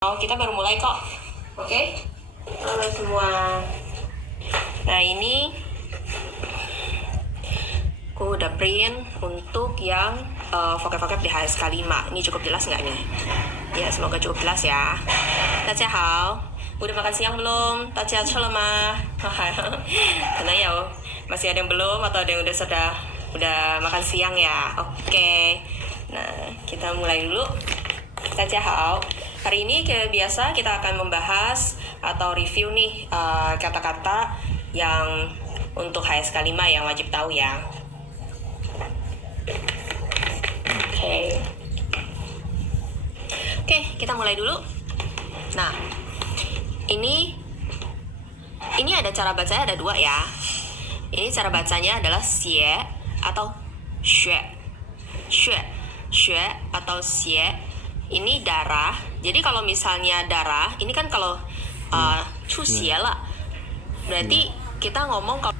Kita baru mulai kok. Oke? Halo semua. Nah, ini aku udah print untuk yang vocab-vocab di HSK 5. Ini cukup jelas nggak nih? Ya, semoga cukup jelas ya. 大家好. Udah makan siang belum? 大家吃了吗? Tenang ya, masih ada yang belum atau ada yang udah makan siang ya? Oke. Nah, kita mulai dulu. 大家好. Hari ini kayak biasa kita akan membahas atau review nih kata-kata yang untuk HSK 5 yang wajib tahu ya. Oke, kita mulai dulu. Nah, ini ada cara bacanya ada dua ya. Ini cara bacanya adalah xie atau xue. Xue atau xie. Ini darah. Jadi kalau misalnya darah, ini kan kalau cusie lah. Berarti kita ngomong kalau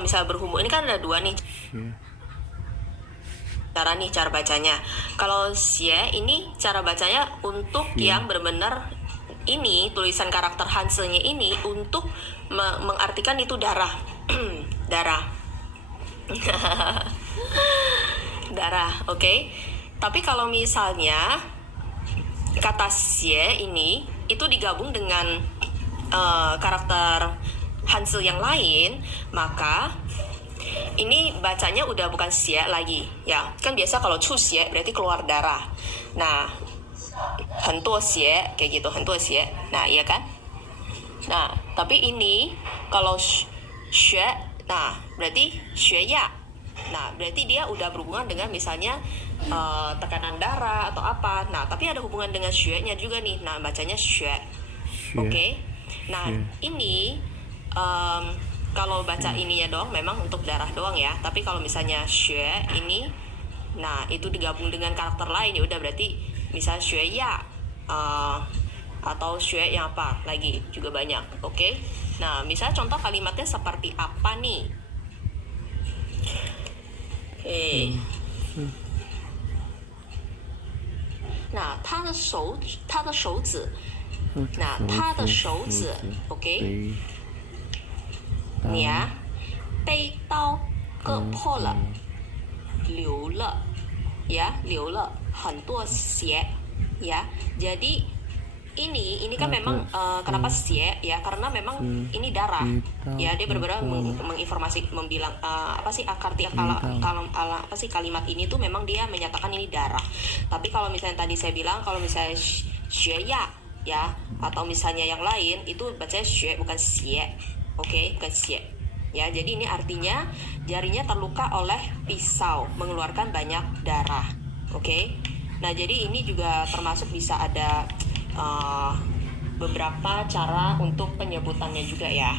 misalnya berhubung, ini kan ada dua nih cara nih cara bacanya. Kalau xie ini cara bacanya untuk yang benar-benar ini tulisan karakter Hanse-nya ini untuk mengartikan itu darah. Darah. Darah, oke? Tapi kalau misalnya kata xie ini itu digabung dengan karakter Hanse yang lain, maka ini bacanya udah bukan xie lagi, ya. Kan biasa kalau chu xie berarti keluar darah. Nah, 很多xie kayak gitu, 很多xie. Nah, iya kan? Nah, tapi ini kalau xue, nah berarti xue ya. Nah, berarti dia udah berhubungan dengan misalnya tekanan darah atau apa. Nah, tapi ada hubungan dengan xue-nya juga nih. Nah, bacanya xue. Oke. Nah, ini kalau baca ininya doang memang untuk darah doang ya. Tapi kalau misalnya xue ini, nah itu digabung dengan karakter lain ya udah berarti misalnya xue ya atau xue yang apa lagi juga banyak. Oke. Nah, misalnya contoh kalimatnya seperti apa nih? Oke. Nah, 他的手指 nah, 他的手指 oke. Nih ya. 被刀割破了 流了 ya, 流了很多血 ya. Jadi ini kan memang kenapa xie ya, karena memang ini darah ya, dia benar-benar menginformasi membilang apa sih arti apa sih kalimat ini tuh memang dia menyatakan ini darah. Tapi kalau misalnya tadi saya bilang kalau misalnya xue ya atau misalnya yang lain itu bacanya xue bukan xie. Oke, bukan xie ya. Jadi ini artinya jarinya terluka oleh pisau mengeluarkan banyak darah. Oke. Nah, jadi ini juga termasuk bisa ada beberapa cara untuk penyebutannya juga ya.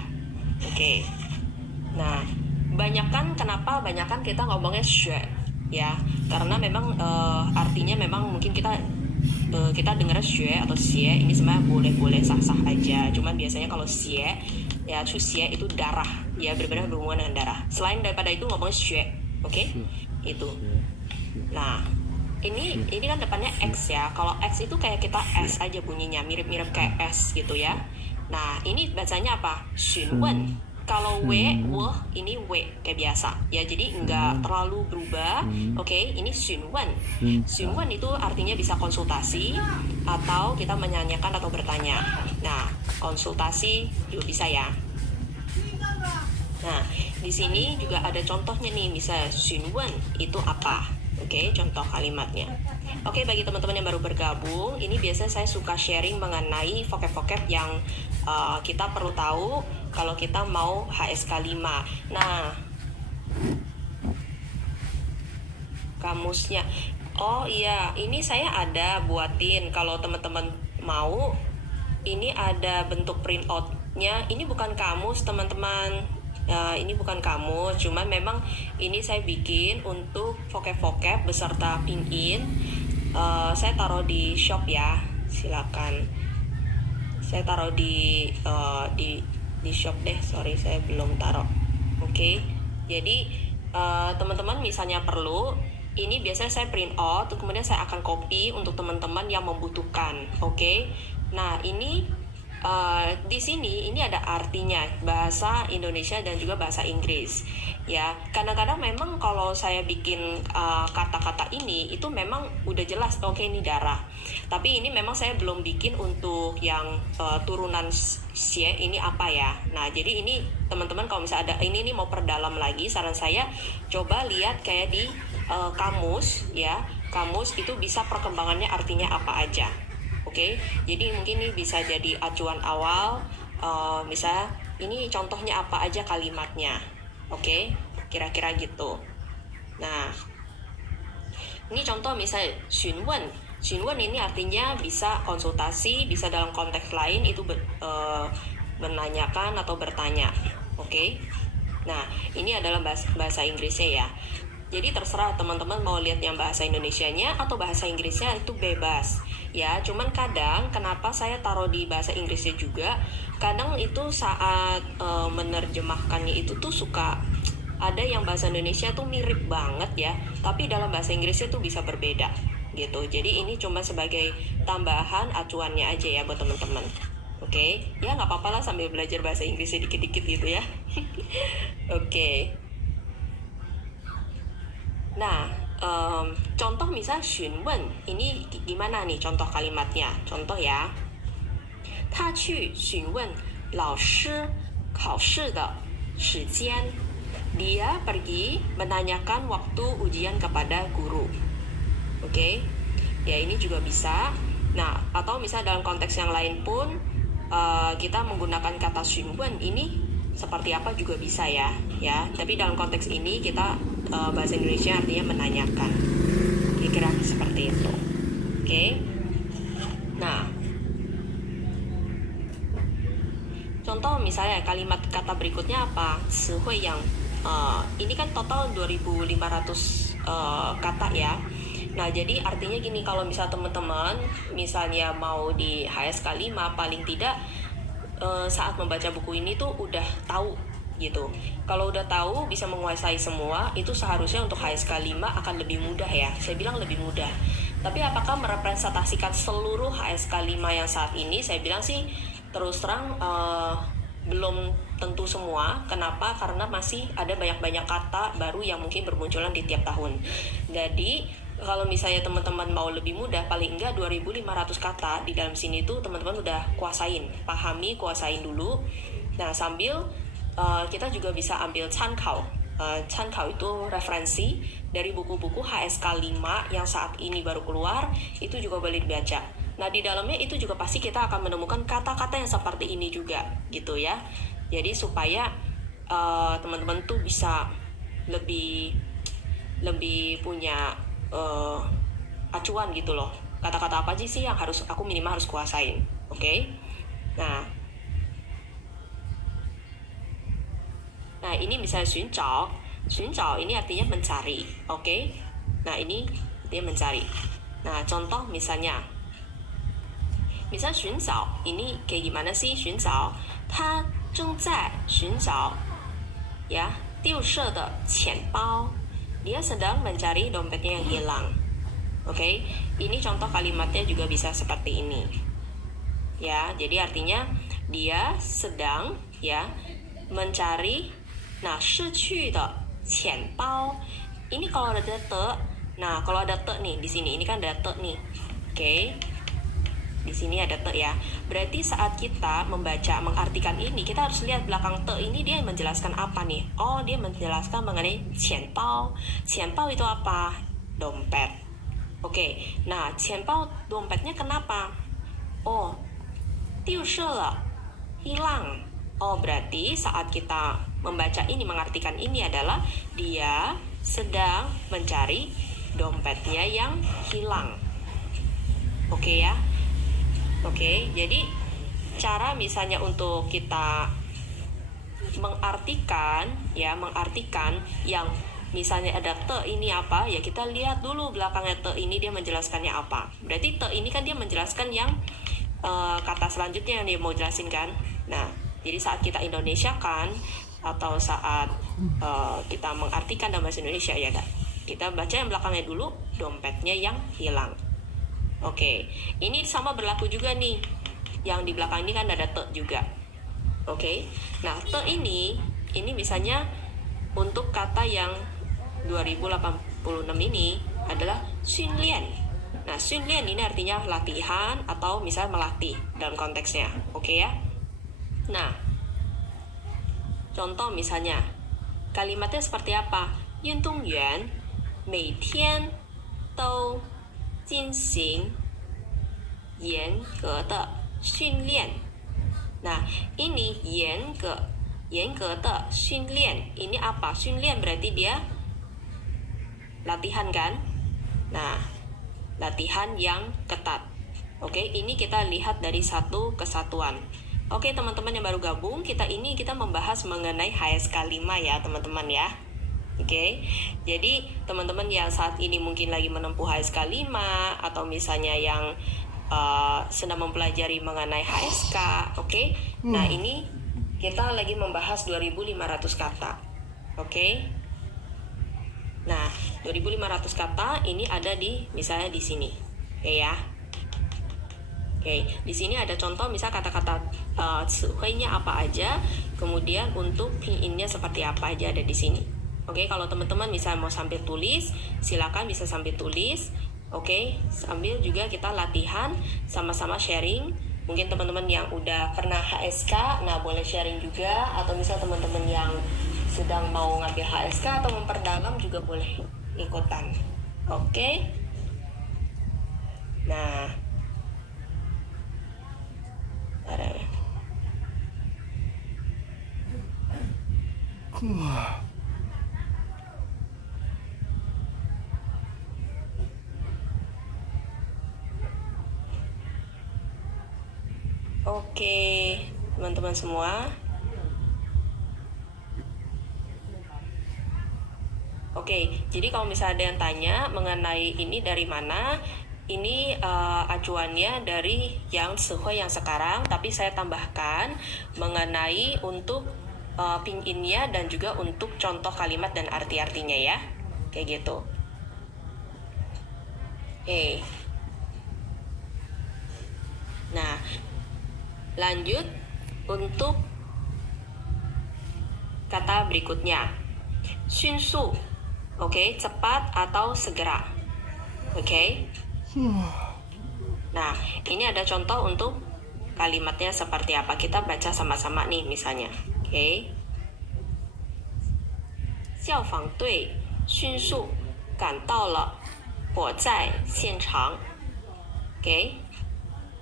Oke. Nah, kenapa banyakan kita ngomongnya xue ya, karena memang artinya memang mungkin kita dengar xue atau xie ini sebenarnya boleh sah-sah aja. Cuman biasanya kalau xie ya, chu xie itu darah ya, benar-benar berhubungan dengan darah. Selain daripada itu ngomongnya xue. Oke? Itu. Nah, ini kan depannya X ya. Kalau X itu kayak kita S aja bunyinya, mirip-mirip kayak S gitu ya. Nah, ini bacanya apa? Xunwen. Kalau W, ini W kayak biasa. Ya, jadi nggak terlalu berubah. Oke, ini Xunwen. Xunwen itu artinya bisa konsultasi atau kita menanyakan atau bertanya. Nah, konsultasi juga bisa ya. Nah, di sini juga ada contohnya nih, misalnya Xunwen itu apa? Oke, contoh kalimatnya. Oke, bagi teman-teman yang baru bergabung, ini biasanya saya suka sharing mengenai vocab-vocab yang kita perlu tahu kalau kita mau HSK 5. Nah, kamusnya. Oh iya, ini saya ada buatin. Kalau teman-teman mau, ini ada bentuk printout-nya. Ini bukan kamus, teman-teman. Ini bukan kamus, cuman memang ini saya bikin untuk vocab-vocab beserta pinyin. Saya taruh di shop ya, silakan. Saya taruh di shop deh, sorry saya belum taruh. Oke. Jadi teman-teman misalnya perlu, ini biasanya saya print out, kemudian saya akan copy untuk teman-teman yang membutuhkan, oke? Nah, ini di sini ini ada artinya bahasa Indonesia dan juga bahasa Inggris, ya. Kadang-kadang memang kalau saya bikin kata-kata ini itu memang udah jelas, oke ini darah. Tapi ini memang saya belum bikin untuk yang turunan xie ini apa ya. Nah, jadi ini teman-teman kalau misalnya ada ini mau perdalam lagi, saran saya coba lihat kayak di kamus ya. Kamus itu bisa perkembangannya artinya apa aja. Oke, jadi mungkin ini bisa jadi acuan awal. Misalnya ini contohnya apa aja kalimatnya. Oke, kira-kira gitu. Nah, ini contoh misalnya xunwen. Xunwen ini artinya bisa konsultasi, bisa dalam konteks lain itu menanyakan atau bertanya. Oke. Nah, ini adalah bahasa Inggrisnya ya. Jadi terserah teman-teman mau lihat yang bahasa Indonesianya atau bahasa Inggrisnya itu bebas. Ya, cuman kadang kenapa saya taruh di bahasa Inggrisnya juga, kadang itu saat menerjemahkannya itu tuh suka ada yang bahasa Indonesia tuh mirip banget ya, tapi dalam bahasa Inggrisnya tuh bisa berbeda gitu. Jadi ini cuma sebagai tambahan acuannya aja ya buat teman-teman. Oke, ya nggak apa-apa lah sambil belajar bahasa Inggrisnya dikit-dikit gitu ya. Oke. Nah, contoh misal 询问 ini gimana nih contoh kalimatnya? Contoh ya. 他去询问老师考试的时间. Dia pergi menanyakan waktu ujian kepada guru. Oke. Ya, ini juga bisa. Nah, atau misal dalam konteks yang lain pun kita menggunakan kata 询问 ini seperti apa juga bisa ya. Tapi dalam konteks ini kita bahasa Indonesia artinya menanyakan. Kira-kira seperti itu. Oke. Nah, contoh misalnya kalimat kata berikutnya apa? 词汇yang ini kan total 2.500 kata ya. Nah, jadi artinya gini, kalau misal teman-teman misalnya mau di HSK 5 paling tidak saat membaca buku ini tuh udah tahu gitu. Kalau udah tahu bisa menguasai semua, itu seharusnya untuk HSK 5 akan lebih mudah ya. Saya bilang lebih mudah. Tapi apakah merepresentasikan seluruh HSK 5 yang saat ini? Saya bilang sih terus terang belum tentu semua. Kenapa? Karena masih ada banyak-banyak kata baru yang mungkin bermunculan di tiap tahun. Jadi kalau misalnya teman-teman mau lebih mudah, paling enggak 2.500 kata di dalam sini tuh teman-teman udah kuasain, pahami, kuasain dulu. Nah, sambil kita juga bisa ambil cankau. Cankau itu referensi dari buku-buku HSK 5 yang saat ini baru keluar, itu juga boleh dibaca. Nah, di dalamnya itu juga pasti kita akan menemukan kata-kata yang seperti ini juga, gitu ya. Jadi supaya teman-teman tuh bisa lebih punya acuan gitu loh. Kata-kata apa aja sih yang harus aku minimal harus kuasain. Oke? Nah, ini misalnya 寻找. 寻找 ini artinya mencari. Oke? Nah, ini artinya mencari. Nah, contoh misalnya 寻找 ini kayak gimana sih 寻找? 他正在寻找 ya 丢失的钱包. Dia sedang mencari dompetnya yang hilang. Oke? Ini contoh kalimatnya juga bisa seperti ini. Ya, jadi artinya dia sedang ya mencari. Nah, 失去的钱包 ini kalau ada te. Nah, kalau ada te nih di sini, ini kan ada te nih. Oke. Di sini ada te ya. Berarti saat kita membaca, mengartikan ini, kita harus lihat belakang te ini dia menjelaskan apa nih? Oh, dia menjelaskan mengenai 钱包. 钱包 itu apa? Dompet. Oke. Nah, 钱包 dompetnya kenapa? Oh, 丢失了, hilang. Oh, berarti saat kita membaca ini, mengartikan ini adalah dia sedang mencari dompetnya yang hilang. Oke ya? Oke, jadi cara misalnya untuk kita mengartikan yang misalnya ada te ini apa, ya kita lihat dulu belakangnya te ini dia menjelaskannya apa. Berarti te ini kan dia menjelaskan yang kata selanjutnya yang dia mau jelasin kan. Nah, jadi saat kita Indonesia kan atau saat kita mengartikan dalam bahasa Indonesia ya kak, kita baca yang belakangnya dulu, dompetnya yang hilang. Oke, ini sama berlaku juga nih, yang di belakang ini kan ada te juga. Oke, nah te ini misalnya untuk kata yang 2086 ini adalah xunlian. Nah, xunlian ini artinya latihan atau misal melatih dalam konteksnya. Oke ya. Nah, contoh misalnya kalimatnya seperti apa? 运动员每天都进行严格的训练. Nah, ini 严格的训练 ini apa? 训练 berarti dia latihan kan? Nah, latihan yang ketat. Oke, ini kita lihat dari satu kesatuan. Oke, teman-teman yang baru gabung, kita membahas mengenai HSK 5 ya, teman-teman ya. Oke, jadi teman-teman yang saat ini mungkin lagi menempuh HSK 5 atau misalnya yang sedang mempelajari mengenai HSK, oke? Nah, ini kita lagi membahas 2500 kata. Oke? Nah, 2500 kata ini ada di misalnya di sini. Oke ya. Oke, di sini ada contoh misal kata-kata nya apa aja, kemudian untuk pinginnya seperti apa aja ada di sini. Oke, kalau teman-teman misal mau sambil tulis, silakan bisa sambil tulis. Oke, sambil juga kita latihan sama-sama sharing. Mungkin teman-teman yang udah pernah HSK, nah boleh sharing juga, atau misal teman-teman yang sedang mau ngambil HSK atau memperdalam juga boleh ikutan. Oke. Nah, oke, teman-teman semua. Oke, jadi kalau misalnya ada yang tanya mengenai ini dari mana, ini acuannya dari yang Sehuai yang sekarang, tapi saya tambahkan mengenai untuk pinginnya dan juga untuk contoh kalimat dan arti-artinya ya, kayak gitu. Oke. Nah, lanjut untuk kata berikutnya, xunsu. Oke, cepat atau segera. Oke. Nah, ini ada contoh untuk kalimatnya seperti apa. Kita baca sama-sama nih misalnya. Oke. 消防队迅速赶到了火灾现场. Oke.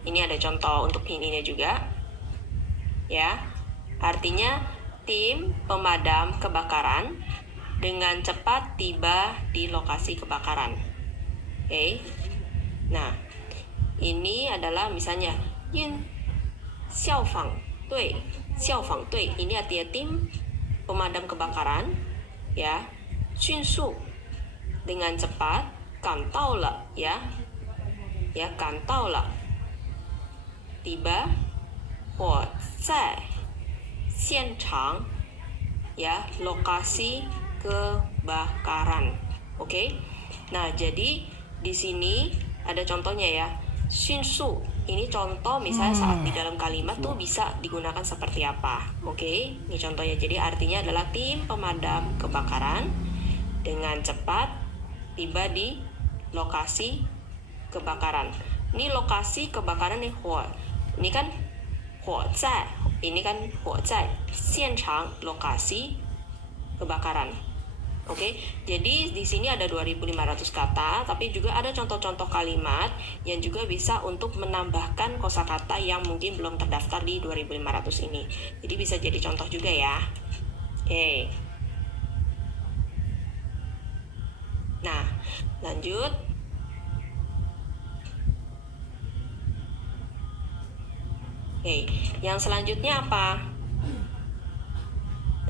Ini ada contoh untuk pinginnya juga. Ya. Artinya tim pemadam kebakaran dengan cepat tiba di lokasi kebakaran. Oke. Nah, ini adalah misalnya Yun Xiaofang Dui. Xiaofang Dui ini artinya tim pemadam kebakaran ya. Xunsu dengan cepat, kan tau le ya. Ya, kan tau le. Tiba huo zai xian chang ya, lokasi kebakaran. Oke. Nah, jadi di sini ada contohnya ya. Xunsu ini contoh misalnya saat di dalam kalimat tuh bisa digunakan seperti apa. Oke. Ini contohnya. Jadi artinya adalah tim pemadam kebakaran dengan cepat tiba di lokasi kebakaran. Ini lokasi kebakaran nih huo. Ini kan huo zai. Ini kan huo zai. Xian chang lokasi kebakaran. Oke, jadi di sini ada 2500 kata, tapi juga ada contoh-contoh kalimat yang juga bisa untuk menambahkan kosakata yang mungkin belum terdaftar di 2500 ini. Jadi bisa jadi contoh juga ya. Oke. Nah, lanjut. Oke, yang selanjutnya apa?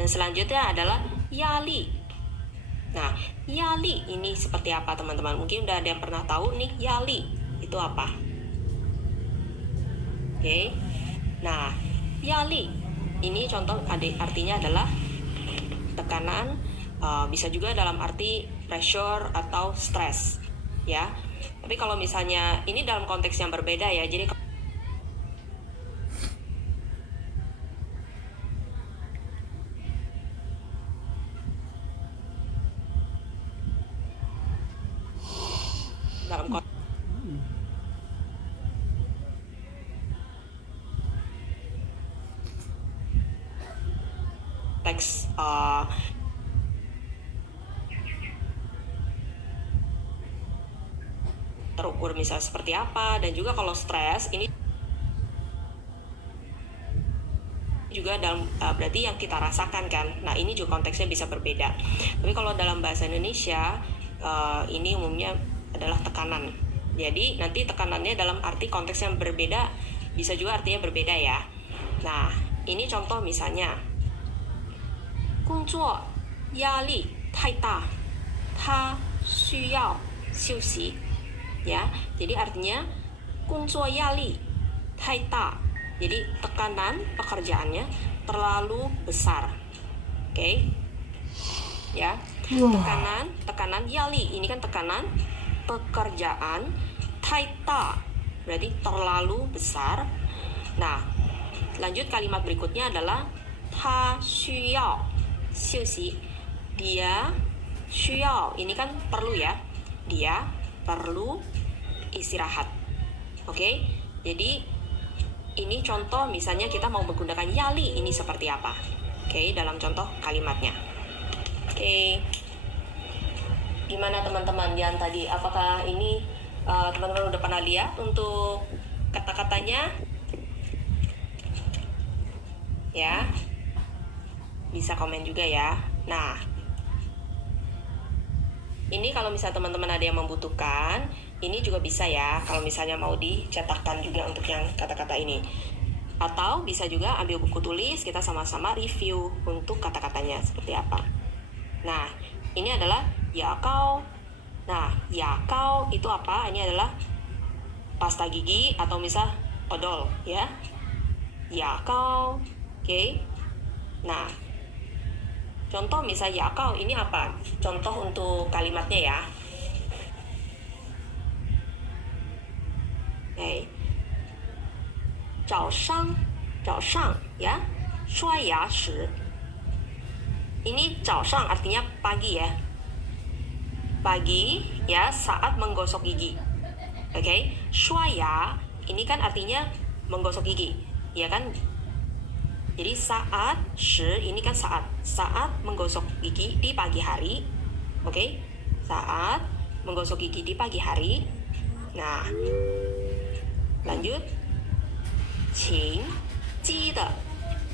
Yang selanjutnya adalah yali. Nah, yali ini seperti apa teman-teman? Mungkin udah ada yang pernah tahu nih yali itu apa? Oke. Nah, yali ini contoh artinya adalah tekanan, bisa juga dalam arti pressure atau stress, ya. Tapi kalau misalnya ini dalam konteks yang berbeda ya, jadi dalam konteks terukur misal seperti apa, dan juga kalau stres ini juga dalam berarti yang kita rasakan kan. Nah ini juga konteksnya bisa berbeda. Tapi kalau dalam bahasa Indonesia ini umumnya adalah tekanan. Jadi nanti tekanannya dalam arti konteks yang berbeda bisa juga artinya berbeda ya. Nah ini contoh misalnya, 工作压力太大，他需要休息. Ya, jadi artinya 工作压力太大. Jadi tekanan pekerjaannya terlalu besar. Oke. Ya. Tekanan yali ini kan tekanan pekerjaan, taita berarti terlalu besar. Nah, lanjut kalimat berikutnya adalah ta xuyao xiuxi. Dia xuyao ini kan perlu ya. Dia perlu istirahat. Oke. Jadi ini contoh misalnya kita mau menggunakan yali ini seperti apa. Oke, dalam contoh kalimatnya. Oke. Gimana teman-teman yang tadi? Apakah ini teman-teman udah pernah lihat untuk kata-katanya? Ya. Bisa komen juga ya. Nah, ini kalau misalnya teman-teman ada yang membutuhkan, ini juga bisa ya, kalau misalnya mau dicetakkan juga untuk yang kata-kata ini. Atau bisa juga ambil buku tulis, kita sama-sama review untuk kata-katanya seperti apa. Nah, ini adalah yakau. Nah, yakau itu apa? Ini adalah pasta gigi atau misal odol ya. Yakau. Oke. Nah, contoh misal yakau ini apa? Contoh untuk kalimatnya ya. Oke. 早上 ya, 刷牙时. Ini 早上 artinya pagi ya. Pagi ya, saat menggosok gigi. Oke, 刷牙 ini kan artinya menggosok gigi, ya kan? Jadi saat, 时 ini kan saat menggosok gigi di pagi hari. Oke, saat menggosok gigi di pagi hari. Nah, lanjut, 请记得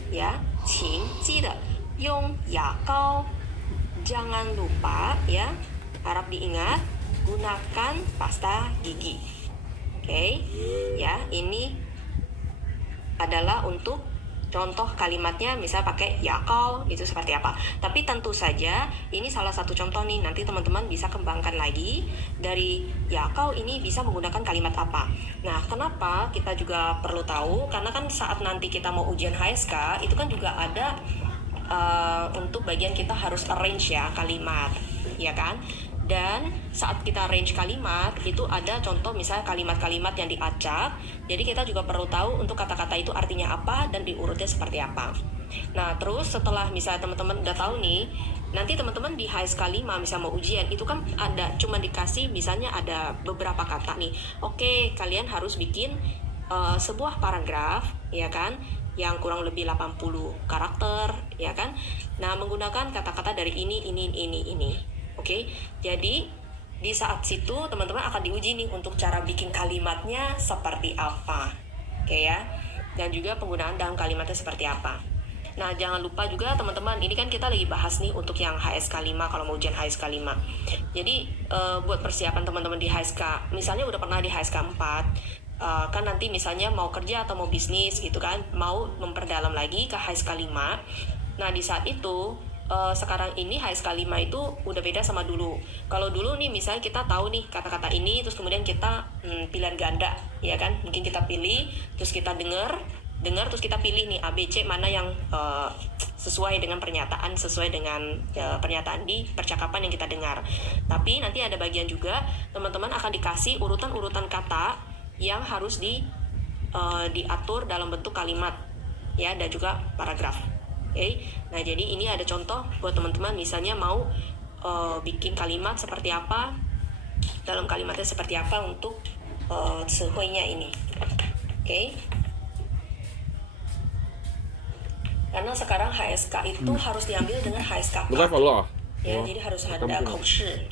ya, 请记得用牙膏, jangan lupa ya, harap diingat gunakan pasta gigi. Oke, ya ini adalah untuk contoh kalimatnya, misal pakai yakal itu seperti apa. Tapi tentu saja ini salah satu contoh nih, nanti teman-teman bisa kembangkan lagi dari yakal ini bisa menggunakan kalimat apa. Nah, kenapa kita juga perlu tahu? Karena kan saat nanti kita mau ujian HSK itu kan juga ada untuk bagian kita harus arrange ya kalimat, ya kan? Dan saat kita range kalimat itu ada contoh misalnya kalimat-kalimat yang diacak. Jadi kita juga perlu tahu untuk kata-kata itu artinya apa dan diurutnya seperti apa. Nah terus setelah misalnya teman-teman udah tahu nih, nanti teman-teman di HSK 5 misalnya mau ujian itu kan ada cuma dikasih misalnya ada beberapa kata nih. Oke, kalian harus bikin sebuah paragraf ya kan, yang kurang lebih 80 karakter ya kan. Nah menggunakan kata-kata dari ini. Oke, jadi di saat situ teman-teman akan diuji nih untuk cara bikin kalimatnya seperti apa. Oke ya. Dan juga penggunaan dalam kalimatnya seperti apa. Nah, jangan lupa juga teman-teman, ini kan kita lagi bahas nih untuk yang HSK 5 kalau mau ujian HSK 5. Jadi buat persiapan teman-teman di HSK, misalnya udah pernah di HSK 4, kan nanti misalnya mau kerja atau mau bisnis gitu kan, mau memperdalam lagi ke HSK 5. Nah, di saat itu sekarang ini HSK 5 itu udah beda sama dulu. Kalau dulu nih misalnya kita tahu nih kata-kata ini, terus kemudian kita pilihan ganda ya kan, mungkin kita pilih terus kita dengar dengar terus kita pilih nih A, B, C mana yang sesuai dengan pernyataan, sesuai dengan pernyataan di percakapan yang kita dengar. Tapi nanti ada bagian juga teman-teman akan dikasih urutan-urutan kata yang harus diatur dalam bentuk kalimat ya, dan juga paragraf. Oke. Nah, jadi ini ada contoh buat teman-teman misalnya mau bikin kalimat seperti apa, dalam kalimatnya seperti apa untuk sehuinya ini. Oke. Karena sekarang HSK itu harus diambil dengan HSK. Ya, jadi harus ada kaushi.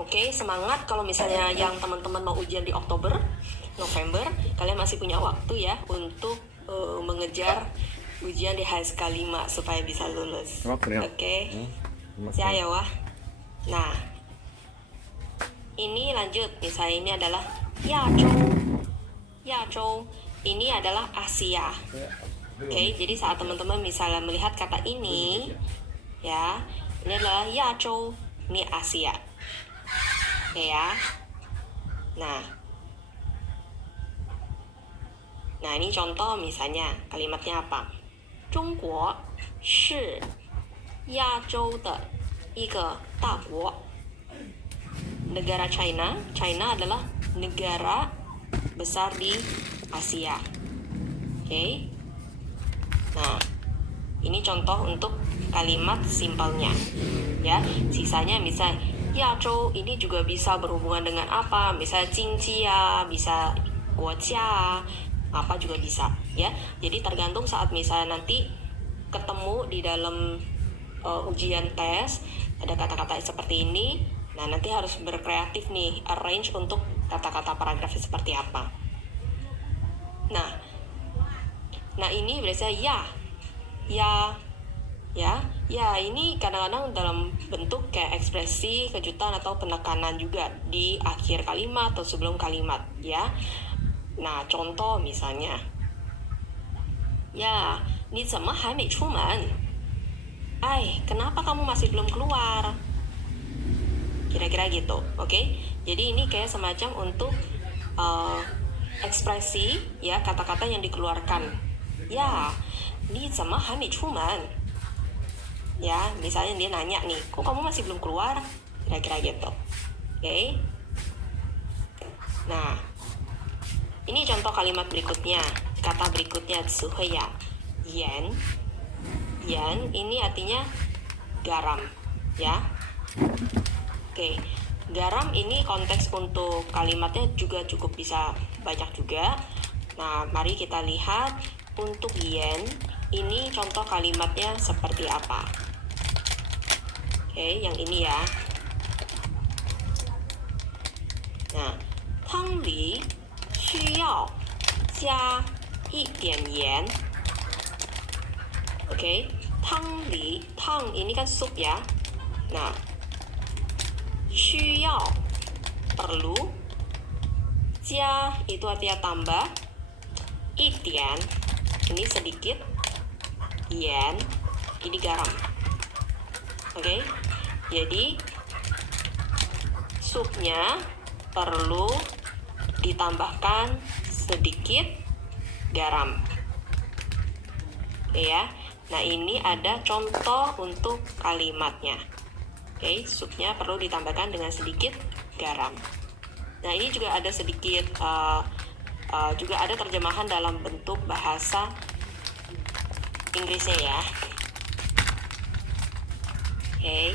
Oke, semangat kalau misalnya yang teman-teman mau ujian di Oktober, November, kalian masih punya waktu ya untuk mengejar ujian di HSK 5 supaya bisa lulus. Oke. Jayo wah. Nah, ini lanjut. Misalnya ini adalah Yazhou. Ini adalah Asia. Oke, jadi saat teman-teman misalnya melihat kata ini, ya, ini adalah Yazhou, ini Asia. Oke ya. Nah, ini contoh misalnya kalimatnya apa? 中国是亚洲的一个大国. Negara China adalah negara besar di Asia. Oke. Nah, ini contoh untuk kalimat simpelnya. Ya, sisanya misal Yazhou ini juga bisa berhubungan dengan apa? Misal Jingji ya, bisa Guojia, apa juga bisa, ya. Jadi tergantung saat misalnya nanti ketemu di dalam ujian tes ada kata-kata seperti ini. Nah, nanti harus berkreatif nih, arrange untuk kata-kata paragrafnya seperti apa. Nah ini biasanya ya ini kadang-kadang dalam bentuk kayak ekspresi kejutan atau penekanan juga di akhir kalimat atau sebelum kalimat ya. Nah, contoh misalnya ya, 你怎么还没出门? Kenapa kamu masih belum keluar? Kira-kira gitu, oke? Jadi ini kayak semacam untuk ekspresi ya, kata-kata yang dikeluarkan. Ya, 你怎么还没出门? Ya, misalnya dia nanya nih, kok kamu masih belum keluar? Kira-kira gitu. Oke? Nah, ini contoh kalimat berikutnya. Kata berikutnya, 词汇呀, yan. Yan ini artinya garam, ya. Oke. Garam ini konteks untuk kalimatnya juga cukup bisa banyak juga. Nah, mari kita lihat untuk yen ini contoh kalimatnya seperti apa. Oke, yang ini ya. Nah, 汤里需要加一点盐. Oke, 汤里, tang ini kan sup ya. Nah, 需要 perlu, 加 itu artinya tambah, 一点 ini sedikit, 盐 ini garam. Oke, jadi supnya perlu ditambahkan sedikit garam. Oke ya. Nah, ini ada contoh untuk kalimatnya. Oke, supnya perlu ditambahkan dengan sedikit garam. Nah, ini juga ada sedikit juga ada terjemahan dalam bentuk bahasa Inggrisnya ya. Oke.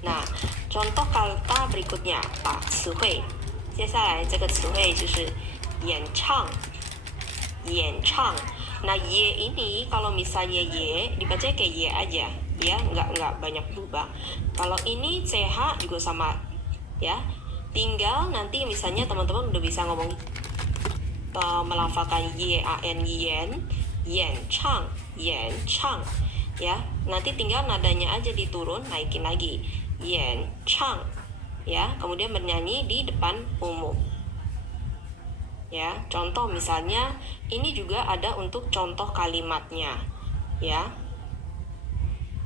Nah, contoh kata berikutnya apa? 词汇。接下来这个词汇就是演唱。演唱。Nah, ye ini kalau misalnya ye dibaca kayak ye aja, dia nggak banyak berubah. Kalau ini ch juga sama, ya. Tinggal nanti misalnya teman-teman udah bisa ngomong melafalkan ye an yen, yen chang, ya. Nanti tinggal nadanya aja diturun, naikin lagi, yen chang, ya. Kemudian bernyanyi di depan umum. Ya, contoh misalnya ini juga ada untuk contoh kalimatnya, ya.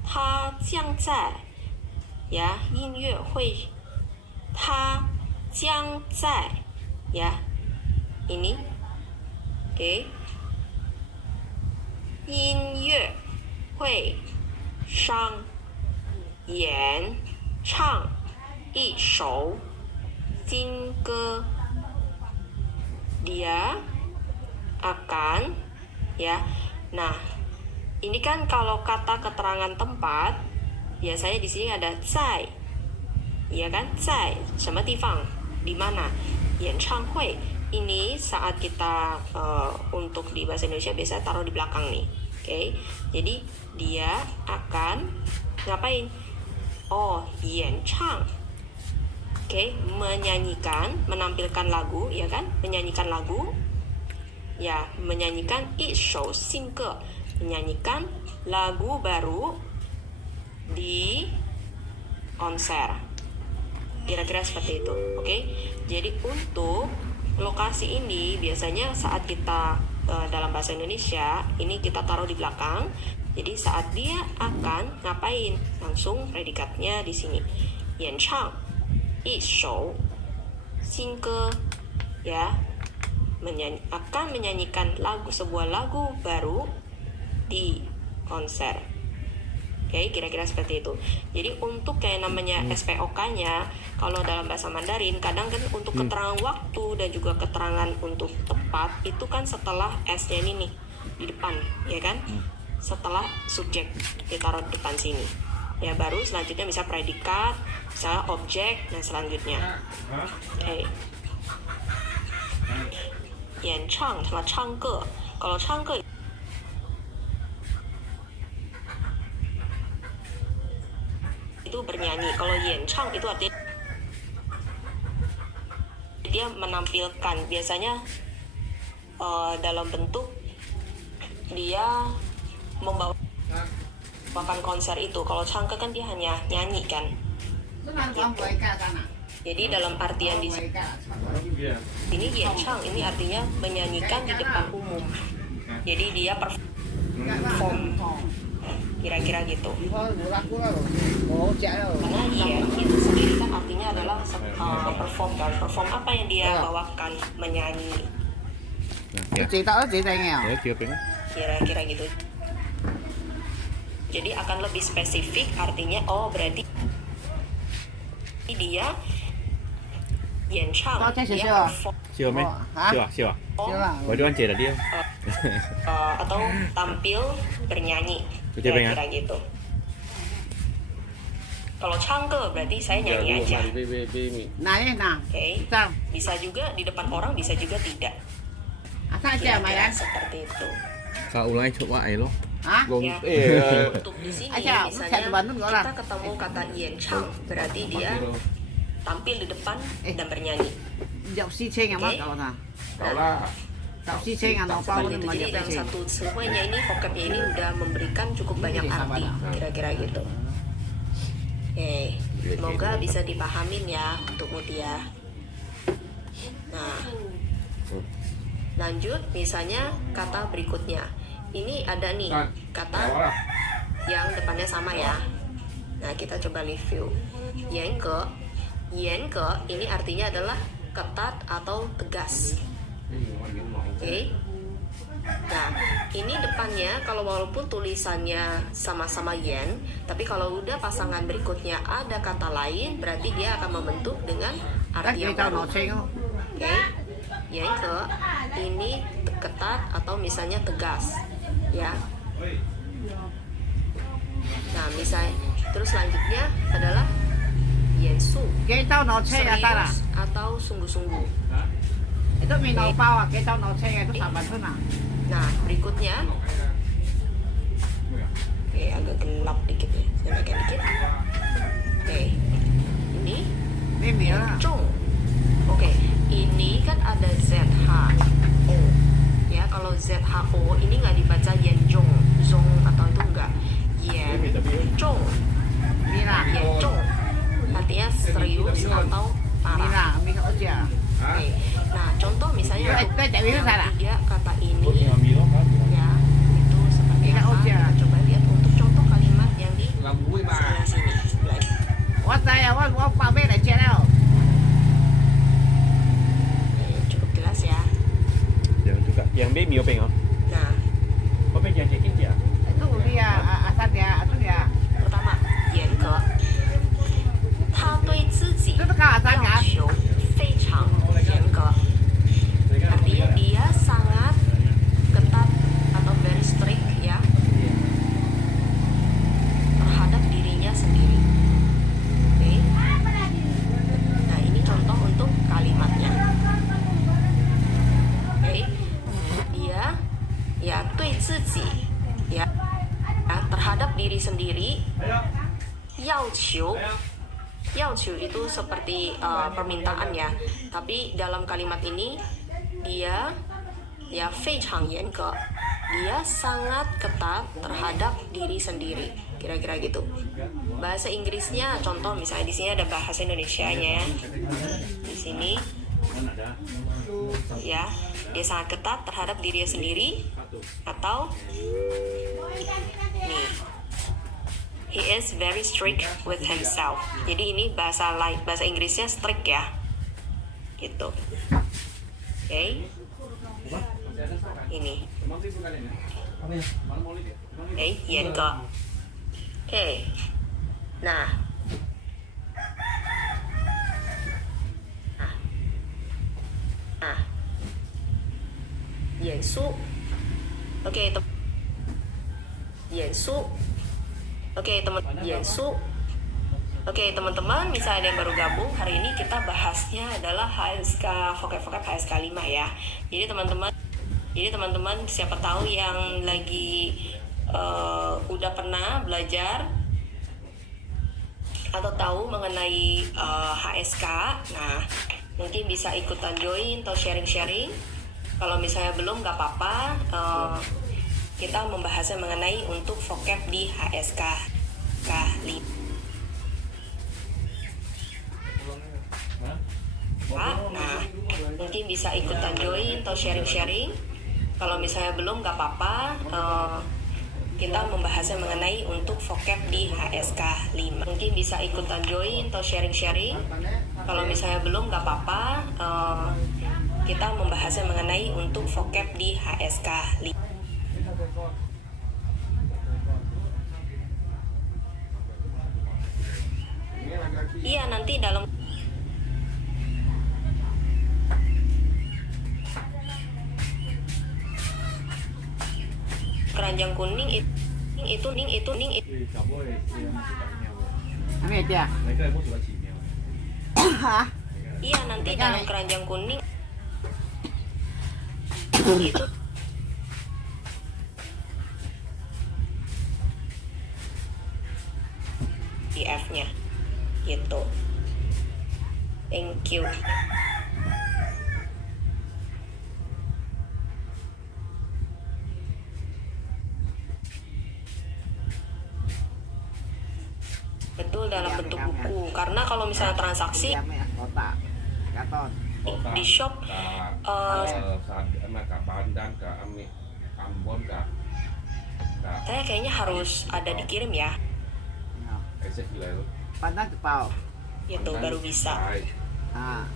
他将在 ya 音乐会他将在 ya ini. Oke. 音乐会上演唱一首新歌. Dia akan, ya. Nah, ini kan kalau kata keterangan tempat, biasanya di sini ada 在, ya kan? 在什么地方? Di mana? 演唱会 ini saat kita untuk di bahasa Indonesia biasanya taruh di belakang nih. Oke. Jadi dia akan ngapain? Oh, 演唱. Oke, menyanyikan, menampilkan lagu, ya kan? Menyanyikan lagu. Ya, menyanyikan 一首新歌, menyanyikan lagu baru di konser. Kira-kira seperti itu, oke? Jadi untuk lokasi ini biasanya saat kita dalam bahasa Indonesia ini kita taruh di belakang. Jadi saat dia akan ngapain, langsung predikatnya di sini. 演唱一首新歌, ya, akan menyanyikan sebuah lagu baru di konser. Oke, kira-kira seperti itu. Jadi untuk kayak namanya SPOK-nya, kalau dalam bahasa Mandarin kadang kan untuk keterangan waktu dan juga keterangan untuk tempat itu kan setelah S-nya ini nih di depan, ya kan? Setelah subjek ditaruh di depan sini. Ya, baru selanjutnya bisa predikat, misalnya objek, dan selanjutnya. Oke. 演唱 sama 唱歌. Kalau 唱歌 itu bernyanyi. Kalau 演唱 itu artinya dia menampilkan, biasanya dalam bentuk dia membawakan konser itu. Kalau 唱歌 kan dia hanya nyanyi kan. Jadi dalam artian di sini Yanchang ini artinya menyanyikan di depan umum. Jadi dia perform, kira-kira gitu. Karena Yan itu sendiri kan artinya adalah perform kan. Perform apa yang dia bawakan, menyanyi. Kira-kira gitu. Jadi akan lebih spesifik artinya, oh berarti dia 演唱 dia perform. Chưa mấy? Chưa à? Có cho anh chị là đi không? Atau tampil bernyanyi, kira-kira gitu. Kalau 唱歌 berarti saya nyanyi aja. Oke. Bisa juga di depan orang, bisa juga tidak. Kira-kira seperti itu. Sao ulang coba aja lo? Ya. Untuk di sini misalnya kita ketemu kata 演唱 berarti dia tampil di depan dan bernyanyi. Seperti itu. Jadi dalam satu semuanya ini vocabnya ini udah memberikan cukup banyak arti, kira-kira gitu. Oke, semoga bisa dipahamin ya untuk Mutia. Nah, lanjut misalnya kata berikutnya. Ini ada nih kata yang depannya sama ya. Nah, kita coba review. 严格 ini artinya adalah ketat atau tegas. Oke. Nah, ini depannya kalau walaupun tulisannya sama-sama yen, tapi kalau udah pasangan berikutnya ada kata lain, berarti dia akan membentuk dengan arti yang baru. Oke. 严格 ini ketat atau misalnya tegas, ya. Nah, misalnya terus selanjutnya adalah 严肃 serius atau sungguh-sungguh. Itu minum bao kita noce itu sama sana. Nah, berikutnya oke, agak gelap dikit ya, saya naikkan dikit. Oke, ini Zhong. Oke, ini kan ada ZHO ya. Kalau ZHO ini nggak dibaca Yanzhong, Zong atau itu enggak. Yanzhong, Yanzhong artinya serius atau parah. Oke. Nah, contoh misalnya untuk yang tiga kata ini ya, itu seperti apa? Kita coba lihat untuk contoh kalimat yang di sebelah sini. Cukup jelas ya. 米有饼哦， Nah, 我饼yang cekin ya. Itu dia asalnya, itu dia. pertama, 严格。他对自己 Itu kan 要 asalnya. 求非常严格。Artinya dia sangat ketat atau very strict ya terhadap dirinya sendiri. Oke. Nah, ini contoh untuk kalimatnya. Oke. Dia ya 对自己 ya terhadap diri sendiri 要求itu seperti permintaan ya, tapi dalam kalimat ini dia ya 非常严格, dia sangat ketat terhadap diri sendiri, kira-kira gitu. Bahasa Inggrisnya contoh misalnya di sini ada bahasa Indonesianya ya, di sini ya dia sangat ketat terhadap dirinya sendiri, atau nih, he is very strict with himself. Jadi ini bahasa Inggrisnya strict ya, gitu. Oke. Ini. Oke, 严格. Oke. Nah. Nah. 严肃. Oke, teman-teman, misalnya ada yang baru gabung, hari ini kita bahasnya adalah HSK vocab HSK 5 ya. Jadi teman-teman siapa tahu yang lagi udah pernah belajar atau tahu mengenai HSK, nah mungkin bisa ikutan join atau sharing-sharing. Kalau misalnya belum, nggak apa-apa. Kita membahasnya mengenai untuk vocab di HSK K5. Nah, mungkin bisa ikutan join atau sharing-sharing. Kalau misalnya belum, nggak apa-apa. Kita membahasnya mengenai untuk vocab di HSK 5. Mungkin bisa ikutan join atau sharing-sharing. Kalau misalnya belum, nggak apa-apa. Kita membahasnya mengenai untuk vocab di HSK 5. Iya, nanti dalam keranjang kuning itu. Ini dia. Hah? Iya, nanti dalam keranjang kuning itu PDF-nya gitu. Thank you. Betul, dalam bentuk buku. Karena kalau misalnya transaksi Kotak. Karton. di shop Ke Bandan, ke Ambon, ke saya kayaknya harus ada dikirim ya, SF Wilayah Pandang kepau. gitu baru bisa. Nah,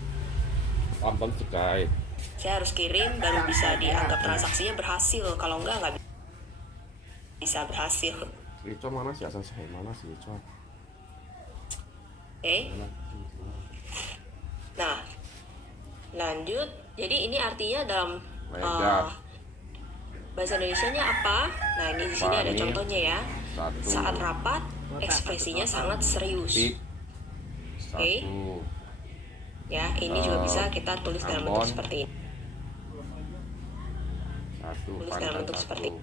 Ambon Sekai. Saya harus kirim baru bisa dianggap transaksinya berhasil. Kalau nggak bisa berhasil. Sichuan mana sih asal saya mana sih Sichuan? Oke. Nah, lanjut. Jadi ini artinya dalam bahasa Indonesianya apa? Nah, ini di sini ada contohnya ya. Saat rapat, ekspresinya sangat serius. Oke. Ya, ini juga bisa kita tulis dalam bentuk seperti ini. Tulis dalam bentuk seperti ini.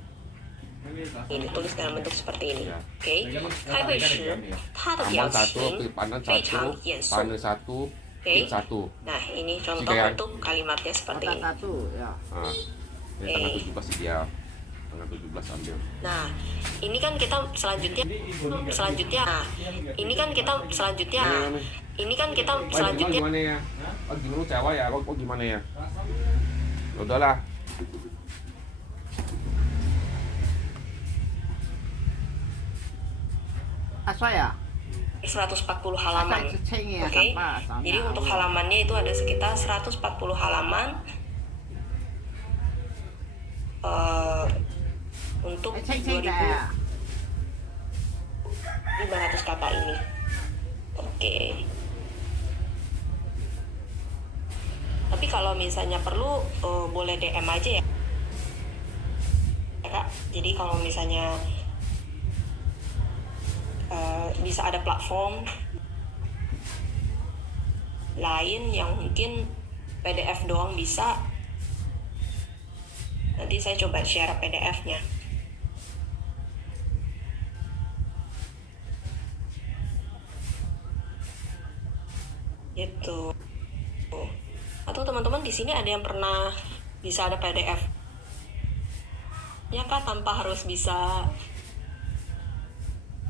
Ini tulis dalam bentuk seperti ini. Oke. 开会时，他的表 Ambon satu, 情 Pandan 非常 satu, 严肃。 Pandan satu, Oke. satu. Nah, ini contoh Sekian. untuk kalimatnya seperti kotak ini. satu ya. Nah, ini tanggal 17 dia. Tanggal 17 ambil. Nah, ini kan kita selanjutnya. Nah, ini kan kita selanjutnya. Ini kan kita selanjutnya. Gimana ya? Oh, gimana cewek ya? Oh, gimana ya? Udahlah. Asal ya. 140 halaman. Asal cecengnya Oke. apa? Asalnya. Jadi untuk halamannya itu ada sekitar 140 halaman. untuk 清清嘅。 2.500 kata ini. Oke. Tapi kalau misalnya perlu boleh DM aja ya. Kak. Jadi kalau misalnya bisa ada platform lain yang mungkin PDF doang bisa, nanti saya coba share PDF-nya. Gitu. Atau teman-teman di sini ada yang pernah bisa ada PDF? Ya Kak, tanpa harus bisa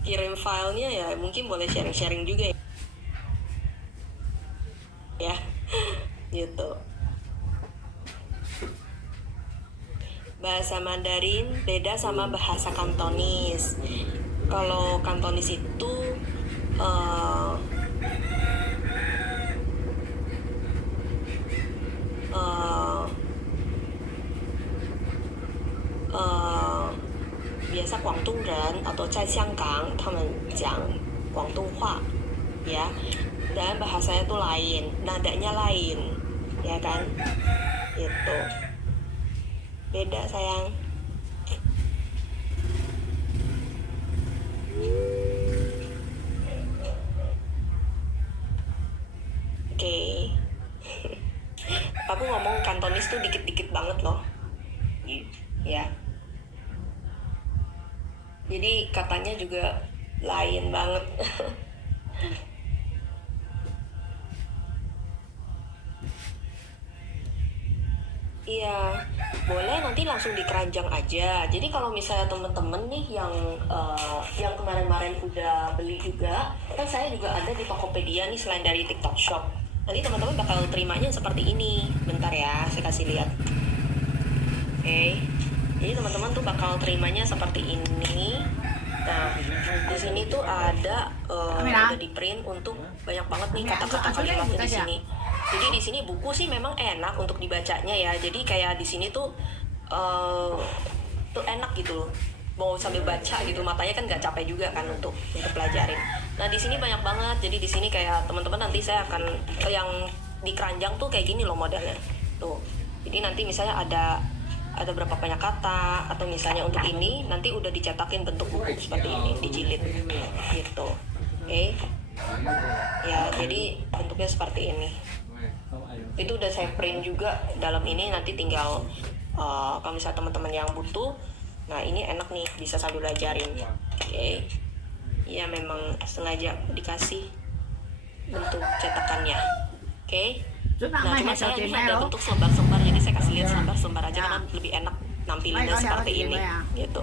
kirim filenya ya, mungkin boleh sharing-sharing juga ya. Ya, gitu. Bahasa Mandarin beda sama bahasa Kantonis. Kalau Kantonis itu biasa Guangdongren atau 在香港他们讲广东话ya, dan bahasanya tuh lain, nadanya lain, ya kan, itu beda sayang. Oke. Aku ngomong Kantonis tuh dikit-dikit banget loh, ya. Jadi katanya juga lain banget. Iya, boleh nanti langsung dikeranjang aja. Jadi kalau misalnya temen-temen nih yang kemarin-kemarin udah beli juga, kan saya juga ada di Tokopedia nih selain dari TikTok Shop. Nanti teman-teman bakal terimanya seperti ini. Bentar ya, saya kasih lihat. Oke. Jadi teman-teman tuh bakal terimanya seperti ini. Nah, di sini tuh ada udah di print untuk banyak banget nih kata-kata kalimatnya di sini. Jadi di sini buku sih memang enak untuk dibacanya ya. Jadi kayak di sini tuh enak gitu loh. Mau sambil baca gitu, matanya kan nggak capek juga kan untuk pelajarin. Nah di sini banyak banget. Jadi di sini kayak teman-teman nanti saya akan yang di keranjang tuh kayak gini loh modelnya. Tuh. Jadi nanti misalnya ada berapa banyak kata, atau misalnya untuk ini nanti udah dicetakin bentuk buku seperti ini, dijilid gitu. Oke. Ya, jadi bentuknya seperti ini. Itu udah saya print juga dalam ini, nanti tinggal kalau misalnya teman-teman yang butuh, nah ini enak nih bisa sambil belajarin. Oke. Ya memang sengaja dikasih bentuk cetakannya. Oke. Nah cuma saya ini ada bentuk selembar-selembar, jadi saya kasih lihat selembar-selembar aja karena lebih enak nampilinnya seperti ini gitu.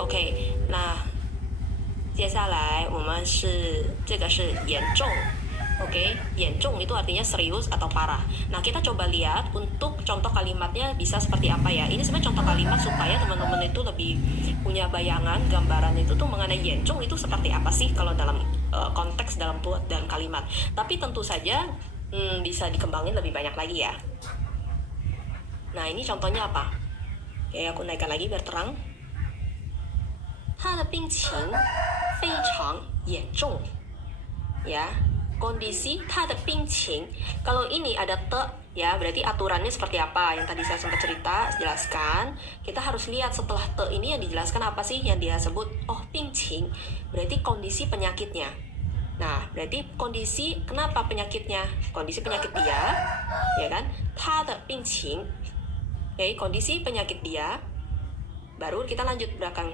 Oke, nah 接下来我们是这个是严重 Oke, 严重 itu artinya serius atau parah. Nah kita coba lihat untuk contoh kalimatnya bisa seperti apa ya. Ini sebenarnya contoh kalimat supaya teman-teman itu lebih punya bayangan, gambaran itu tuh mengenai 严重 itu seperti apa sih kalau dalam konteks dalam tuat dan kalimat. Tapi tentu saja bisa dikembangin lebih banyak lagi ya. Nah ini contohnya apa? Oke, aku naikkan lagi biar terang. 他的病情非常严重 ya, kondisi 他的病情. Kalau ini ada te ya, berarti aturannya seperti apa yang tadi saya sempat cerita jelaskan. Kita harus lihat setelah te ini yang dijelaskan apa sih yang dia sebut. Oh, 病情 berarti kondisi penyakitnya. Nah, berarti kondisi kenapa penyakitnya? Kondisi penyakit dia, ya kan? 他的病情. Oke, kondisi penyakit dia. Baru kita lanjut belakang.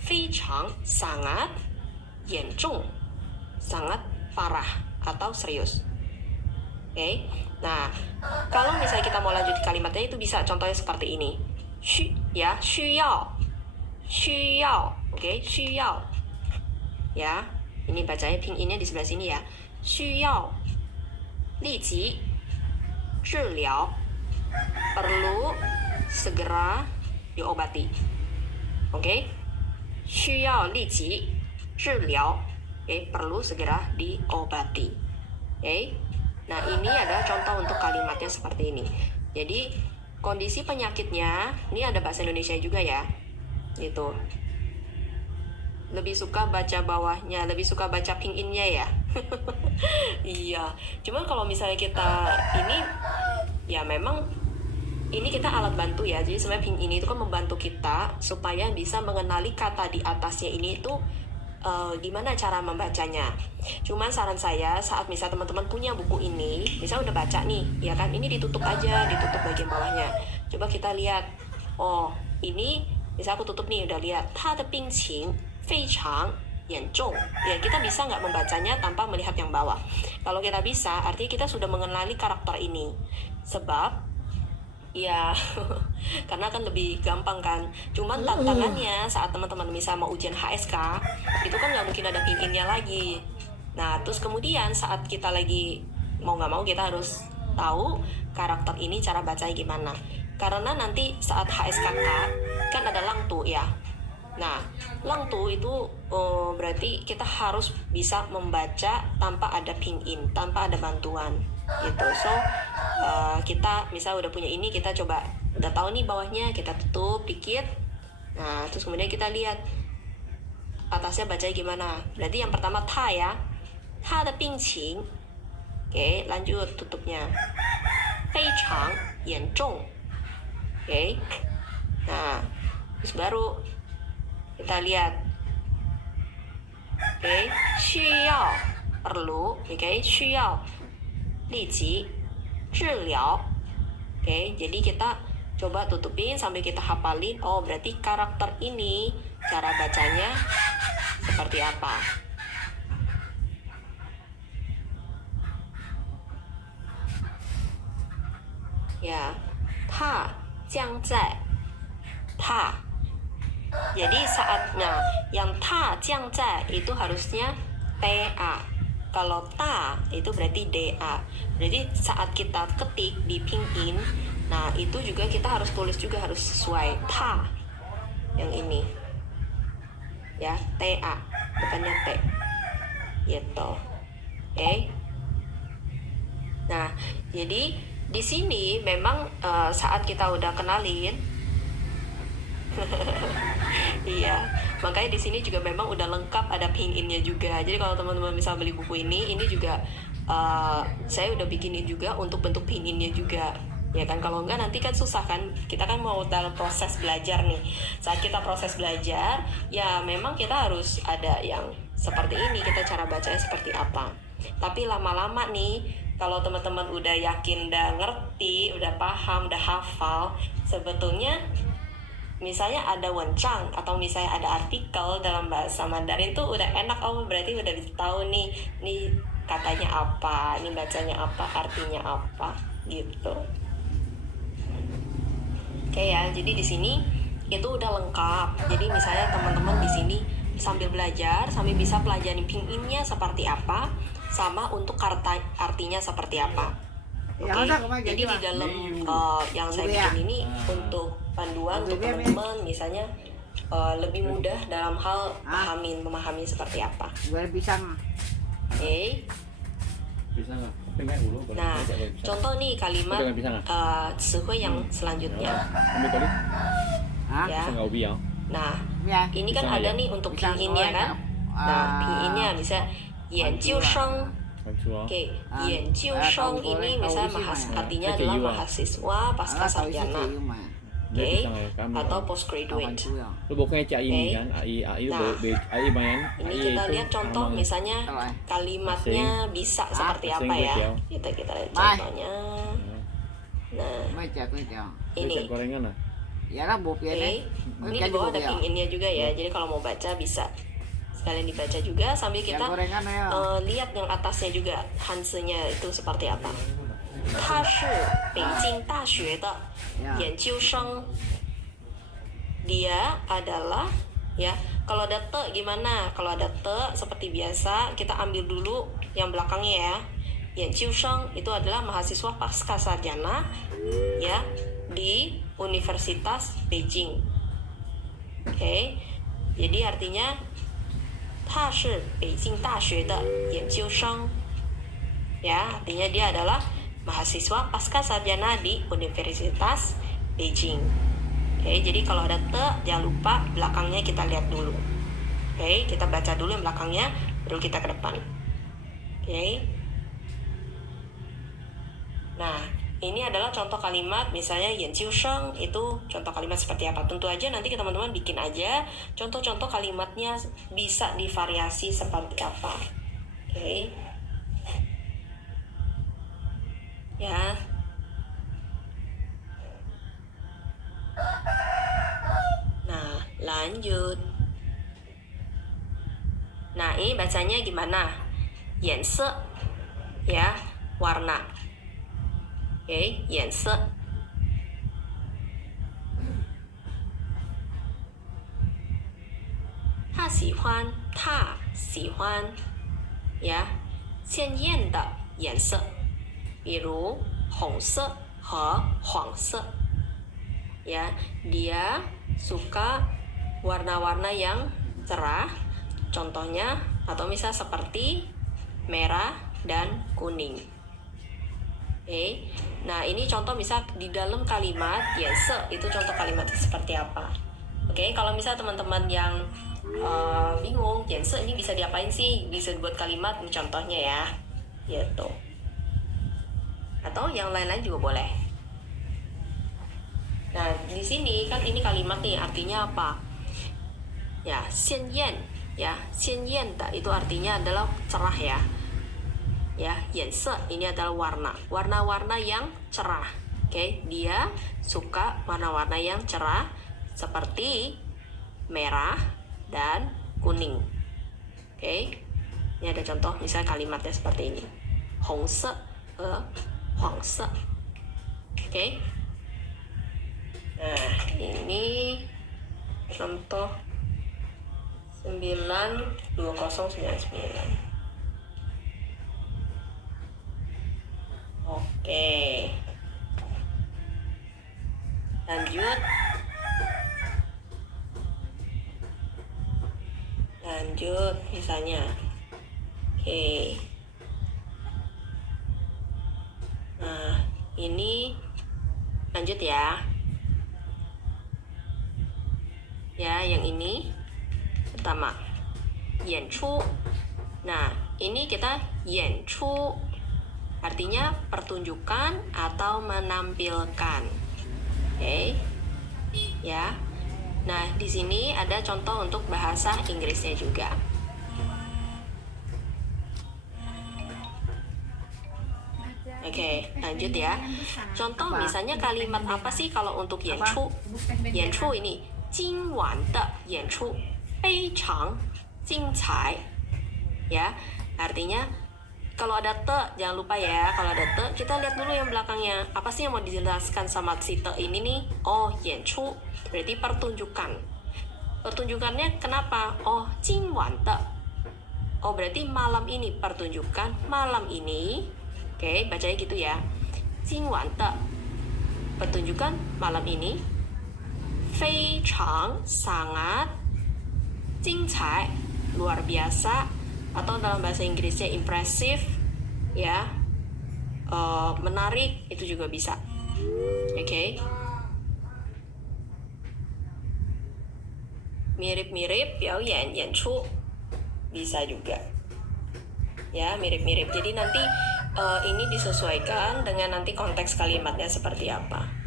非常 sangat, 严重 sangat parah atau serius. Oke. Nah, kalau misalnya kita mau lanjut kalimatnya itu bisa contohnya seperti ini. 需 ya, 需要. 需要. Oke, 需要. Ya. Ini bacanya pinginnya di sebelah sini ya. 需要立即治疗 perlu segera diobati. Oke? 需要立即治疗 Oke, perlu segera diobati. Oke? Nah, ini adalah contoh untuk kalimatnya seperti ini. Jadi kondisi penyakitnya, ini ada bahasa Indonesia juga ya, gitu. Lebih suka baca bawahnya, lebih suka baca pinginnya ya. Iya, cuman kalau misalnya kita ini, ya memang ini kita alat bantu ya. Jadi sebenarnya ping ini itu kan membantu kita supaya bisa mengenali kata di atasnya ini itu gimana cara membacanya. Cuman saran saya saat misal teman-teman punya buku ini, misal udah baca nih, ya kan, ini ditutup aja, ditutup bagian bawahnya. Coba kita lihat, oh ini misal aku tutup nih, udah lihat, 它的病情非常严重. Ya, kita bisa nggak membacanya tanpa melihat yang bawah? Kalau kita bisa, artinya kita sudah mengenali karakter ini. Sebab ya, karena kan lebih gampang kan. Cuman tantangannya saat teman-teman misal mau ujian HSK, itu kan nggak mungkin ada pinginnya lagi. Nah, terus kemudian saat kita lagi mau nggak mau kita harus tahu karakter ini cara bacanya gimana. Karena nanti saat HSKK kan ada langtu ya. Nah, langtu itu berarti kita harus bisa membaca tanpa ada pingin, tanpa ada bantuan gitu. So kita misal udah punya ini, kita coba udah tahu nih bawahnya, kita tutup dikit. Nah, terus kemudian kita lihat atasnya bacanya gimana. Berarti yang pertama ta ya, 它的病情. Oke, lanjut tutupnya, 非常严重. Oke, nah terus baru kita lihat, oke, 需要 perlu, oke, 需要立即治疗. Oke, jadi kita coba tutupin sambil kita hafalin. Oh, berarti karakter ini cara bacanya seperti apa. Ya, 他将在 ta. Jadi saatnya yang ta将在itu harusnya ta. Kalau ta itu berarti da. Jadi saat kita ketik di pinyin, nah itu juga kita harus tulis juga harus sesuai ta. Yang ini. Ya, ta. Depannya t. Gitu. Oke. Nah, jadi di sini memang saat kita udah kenalin, iya, makanya di sini juga memang udah lengkap, ada pinginnya juga. Jadi kalau teman-teman bisa beli buku ini juga saya udah bikinin juga untuk bentuk pinginnya juga, ya kan. Kalau enggak nanti kan susah kan, kita kan mau dalam proses belajar nih. Saat kita proses belajar, ya memang kita harus ada yang seperti ini, kita cara bacanya seperti apa. Tapi lama-lama nih, kalau teman-teman udah yakin, udah ngerti, udah paham, udah hafal, sebetulnya misalnya ada wencang atau misalnya ada artikel dalam bahasa Mandarin tuh udah enak. Oh, berarti udah tahu nih katanya apa, ini bacanya apa, artinya apa, gitu. Oke ya, jadi di sini itu udah lengkap. Jadi misalnya teman-teman di sini sambil belajar, sambil bisa pelajari pinginnya seperti apa, sama untuk artinya seperti apa. Oke, jadi di dalam yang saya bikin ini untuk panduan untuk teman-teman, misalnya lebih mudah dalam hal memahami seperti apa. Oke. Bisa nggak? Pengen dulu. Nah, contoh nih kalimat词汇yang selanjutnya. Ambil kali. Ya. Bisa nggak ubi ya? Nah, ini kan Bisa ada ya? nih untuk pinginnya kan. Nah, pinginnya bisa 研究生. Oke. Oke, 研究生 ini misalnya artinya adalah mahasiswa pasca sarjana. Oke, atau postgraduate. Lu bukannya CAI ini kan? AI main. Ini kita lihat contoh misalnya kalimatnya bisa seperti apa ya. Kita lihat contohnya. Nah, ini. Gorengan lah. Oke, ini di bawah ada pinginnya juga ya. Jadi kalau mau baca bisa sekalian dibaca juga sambil kita lihat yang atasnya juga hansenya itu seperti apa. 他是北京大学的研究生. Dia adalah, ya, kalau ada te gimana? Kalau ada te seperti biasa kita ambil dulu yang belakangnya ya. 研究生 itu adalah mahasiswa pasca sarjana ya di Universitas Beijing. Oke. Jadi artinya 他是北京大学的研究生. Ya, artinya dia adalah mahasiswa pasca sarjana di Universitas Beijing. Oke, jadi kalau ada te jangan lupa belakangnya kita lihat dulu. Oke, kita baca dulu yang belakangnya, baru kita ke depan. Oke. Nah, ini adalah contoh kalimat, misalnya Yanqiusheng itu contoh kalimat seperti apa. Tentu aja nanti teman-teman bikin aja contoh-contoh kalimatnya bisa divariasi seperti apa. Oke. Ya. Nah, lanjut. Nah, ini bacanya gimana? Yanse, ya, warna. Oke, yanse. Ta喜欢，呀，鲜艳的颜色，比如红色和黄色。Ya, dia suka warna-warna yang cerah, contohnya atau misal seperti merah dan kuning. Oke, nah ini contoh misal di dalam kalimat yense itu contoh kalimatnya seperti apa. Oke, kalau misal teman-teman yang bingung yense ini bisa diapain sih, bisa dibuat kalimat, ini contohnya ya, gitu. Atau yang lain-lain juga boleh. Nah, di sini kan ini kalimat nih artinya apa? Ya, xianyan, ya, xianyan itu artinya adalah cerah ya. Ya, yense ini adalah warna. Warna-warna yang cerah. Oke, dia suka warna-warna yang cerah seperti merah dan kuning. Oke. Ini ada contoh misalnya kalimatnya seperti ini. Hongse huangse. Oke. Nah, ini contoh 92099. Oke. Lanjut misalnya. Oke. Nah, ini lanjut ya. Ya, yang ini pertama Yanchu. Nah, ini kita Yanchu artinya pertunjukan atau menampilkan. Oke. Ya. Nah, di sini ada contoh untuk bahasa Inggrisnya juga. Oke, lanjut ya. Contoh misalnya kalimat apa sih kalau untuk Yanchu? Yanchu ini 今晚的演出非常精彩. Ya, artinya kalau ada te jangan lupa ya, kalau ada te kita lihat dulu yang belakangnya. Apa sih yang mau dijelaskan sama si te ini nih? Oh, 演出 berarti pertunjukan. Pertunjukannya kenapa? Oh, 今晚的. Oh, berarti malam ini, pertunjukan malam ini. Oke, bacanya gitu ya. 今晚的 pertunjukan malam ini. 非常 sangat, 精彩 luar biasa, atau dalam bahasa Inggrisnya impressive ya, menarik itu juga bisa. Oke. Mirip-mirip 表演演出 bisa juga ya, mirip-mirip. Jadi nanti ini disesuaikan dengan nanti konteks kalimatnya seperti apa.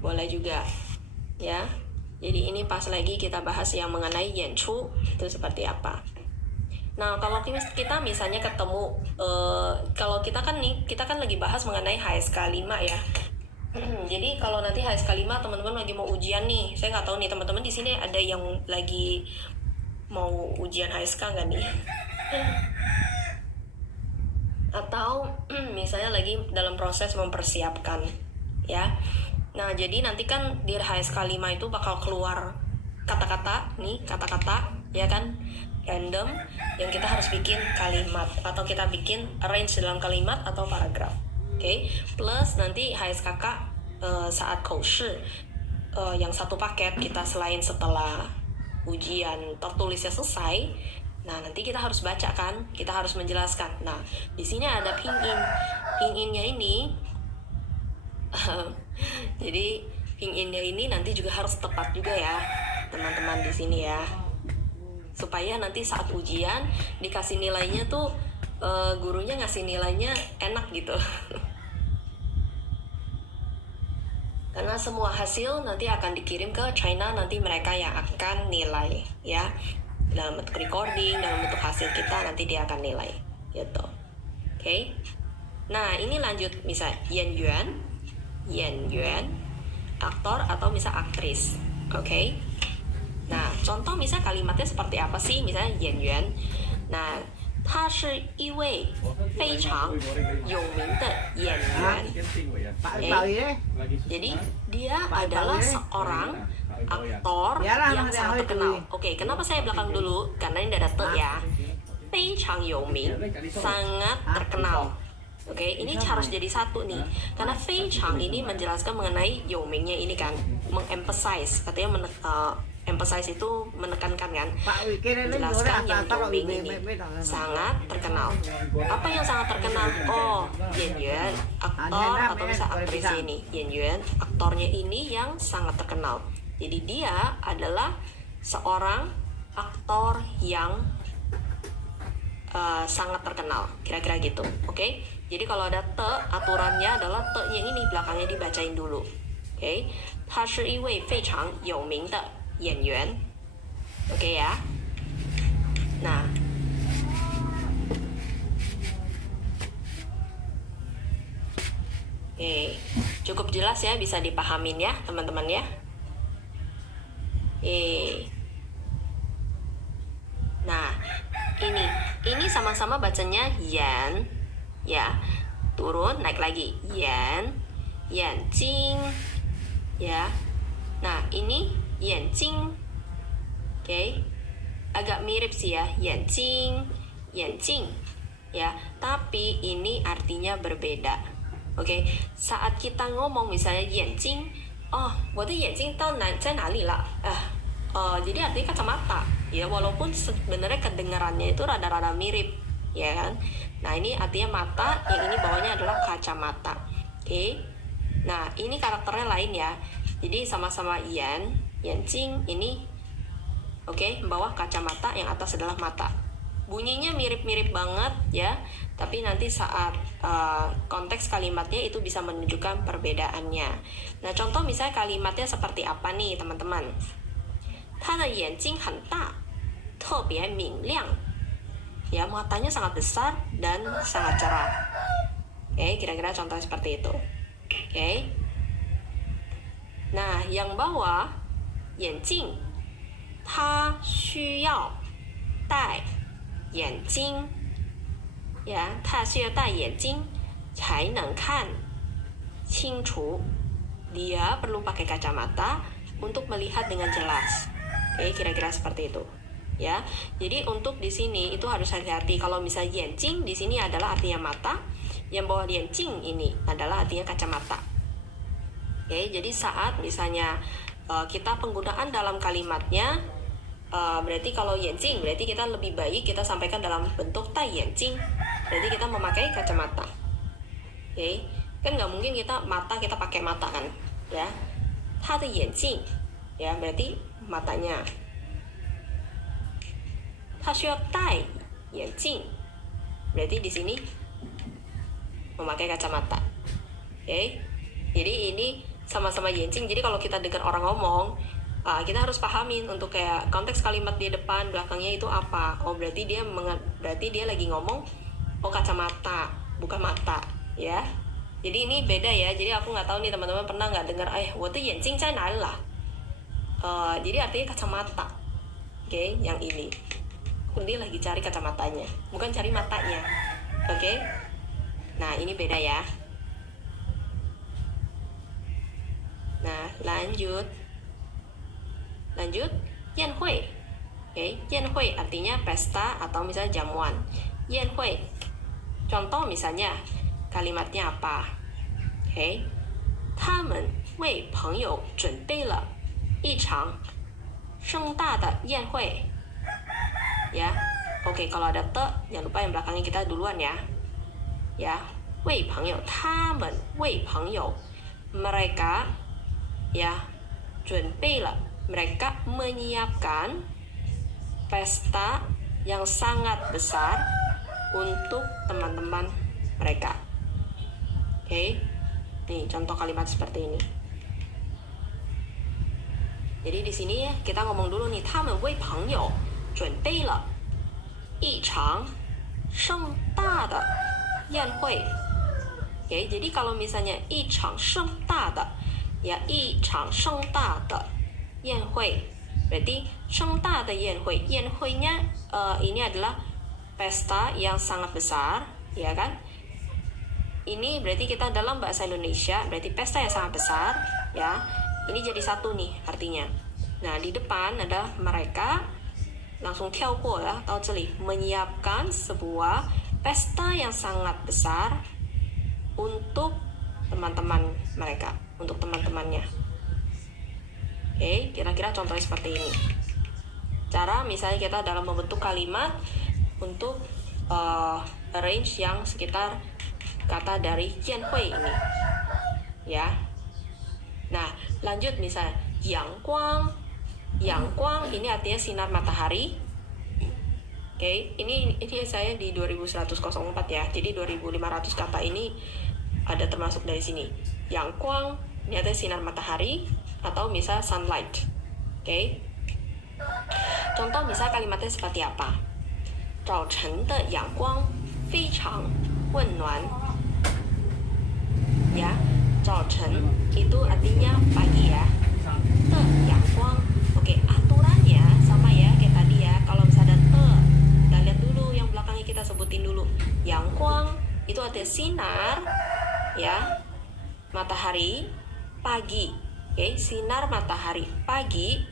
Boleh juga ya. Jadi ini pas lagi kita bahas yang mengenai yanchu itu seperti apa. Nah, kalau kita misalnya ketemu kalau kita kan lagi bahas mengenai HSK 5 ya. Jadi kalau nanti HSK 5 teman-teman lagi mau ujian nih, saya nggak tahu nih teman-teman di sini ada yang lagi mau ujian HSK nggak nih? Atau misalnya lagi dalam proses mempersiapkan ya. Nah, jadi nanti kan di HSK 5 itu bakal keluar kata-kata ya kan, random yang kita harus bikin kalimat atau kita bikin arrange dalam kalimat atau paragraf. Oke. Plus nanti HSKK saat koushi yang satu paket kita selain setelah ujian tertulisnya selesai, Nah, nanti kita harus baca kan, kita harus menjelaskan. Nah, di sini ada pinyin. Pinyinnya ini, jadi pinyinnya ini nanti juga harus tepat juga ya, teman-teman di sini ya. Supaya nanti saat ujian dikasih nilainya tuh gurunya ngasih nilainya enak gitu. Karena semua hasil nanti akan dikirim ke China, nanti mereka yang akan nilai ya. Dalam bentuk recording, dalam bentuk hasil kita nanti dia akan nilai gitu. Oke. Nah, ini lanjut misal Yan Yuan, aktor atau misal aktris. Oke. Nah, contoh misal kalimatnya seperti apa sih? Misalnya Yan Yuan. Nah, 他是一位非常有名的演员。 Pak Bảo gì đấy? Jadi dia adalah seorang aktor Yalah, yang nanti sangat aku terkenal. itu. Oke, kenapa saya belakang dulu? Karena ini ada te ya. 非常有名, sangat terkenal. Oke, ini harus jadi satu nih. Karena 非常 ini menjelaskan mengenai 有名nya ini kan, mengemphasize, katanya emphasize itu menekankan kan. Pak Wikin ini Menjelaskan yang rata-rata Yongming ini sangat terkenal. Apa yang sangat terkenal? Oh, Yan Yuan, aktor atau bisa aktris ini. Yan Yuan, aktornya ini yang sangat terkenal. Jadi dia adalah seorang aktor yang sangat terkenal. Kira-kira gitu. Oke? Jadi kalau ada te, aturannya adalah te-nya ini belakangnya dibacain dulu. Oke? 他是一位非常有名的演员. Oke ya. Nah, oke, cukup jelas ya, bisa dipahamin ya teman-teman ya. Nah, ini sama-sama bacanya Yan ya. Turun, naik lagi Yan, Yanjing ya. Nah, ini Yanjing. Oke. Agak mirip sih ya, Yanjing, Yanjing ya, tapi ini artinya berbeda. Oke, saat kita ngomong misalnya Yanjing, oh, 我的眼睛在哪里了? Jadi artinya kacamata ya, walaupun sebenarnya kedengarannya itu rada-rada mirip ya kan. Nah, ini artinya mata, yang ini bawahnya adalah kacamata. Oke. Nah, ini karakternya lain ya. Jadi sama-sama Yanjing ini, oke, bawah kacamata, yang atas adalah mata. Bunyinya mirip-mirip banget ya, tapi nanti saat konteks kalimatnya itu bisa menunjukkan perbedaannya. Nah, contoh misalnya kalimatnya seperti apa nih teman-teman? 他的眼睛很大，特别明亮. Ya, matanya sangat besar dan sangat cerah. Oke, kira-kira contoh seperti itu. Oke. Nah, yang bawah 眼镜 他需要戴眼睛 ya, 他需要戴眼睛才能看清楚. Dia perlu pakai kacamata untuk melihat dengan jelas. Oke, kira-kira seperti itu ya. Jadi untuk di sini itu harus hati-hati. Kalau misalnya yanjing di sini adalah artinya mata, yang bawah yanjing ini adalah artinya kacamata. Oke, jadi saat misalnya kita penggunaan dalam kalimatnya, berarti kalau yanjing berarti kita lebih baik kita sampaikan dalam bentuk tai yanjing, berarti kita memakai kacamata. Oke, kan nggak mungkin kita mata kita pakai mata kan ya. 他的眼镜 ya, berarti matanya. 他需要戴眼镜 berarti di sini memakai kacamata. Oke, jadi ini sama-sama yanjing. Jadi kalau kita dengar orang ngomong, kita harus pahamin untuk kayak konteks kalimat di depan belakangnya itu apa. Oh, berarti dia lagi ngomong oh kacamata, bukan mata ya. Jadi ini beda ya. Jadi aku nggak tahu nih teman-teman pernah nggak dengar 我的眼睛在哪里啦? Jadi artinya kacamata. Oke, yang ini. Dia lagi cari kacamatanya, bukan cari matanya. Oke. Nah, ini beda ya. Nah, lanjut. Yanhui. Oke, Yanhui artinya pesta atau misalnya jamuan. Yanhui. Contoh misalnya kalimatnya apa? Oke. 他们为朋友准备了一场盛大的宴会. Ya. Oke, kalau ada te, jangan lupa yang belakangnya kita duluan ya. Ya, 为朋友，他们为朋友 mereka ya 准备了 mereka menyiapkan pesta yang sangat besar untuk teman-teman mereka. Oke, nih contoh kalimat seperti ini. Jadi di sini ya kita ngomong dulu nih, 他们为朋友准备了一场盛大的宴会. Oke, jadi kalau misalnya 一场盛大的 ya 一场盛大的宴会 berarti 盛大的宴会 宴会nya ini adalah pesta yang sangat besar, ya kan? Ini berarti kita dalam bahasa Indonesia berarti pesta yang sangat besar, ya. Ini jadi satu nih artinya. Nah, di depan ada mereka langsung 跳过 ya, 到这里 menyiapkan sebuah pesta yang sangat besar untuk teman-teman mereka, untuk teman-temannya. Oke, kira-kira contohnya seperti ini. Cara misalnya kita dalam membentuk kalimat untuk arrange yang sekitar kata dari 宴会 ini. Ya. Nah, lanjut misalnya 阳光. 阳光 ini artinya sinar matahari. Oke, ini saya di 2104 ya. Jadi 2500 kata ini ada termasuk dari sini. 阳光 ini artinya sinar matahari atau misal sunlight. Oke. Contoh misal kalimatnya seperti apa? 早晨的阳光非常温暖. Ya, 早晨 itu artinya pagi ya. 的阳光. Oke, aturannya sama ya kayak tadi ya. Kalau misalnya ada te, kita lihat dulu yang belakangnya kita sebutin dulu. 阳光 itu artinya sinar, ya, matahari pagi. Oke, sinar matahari pagi.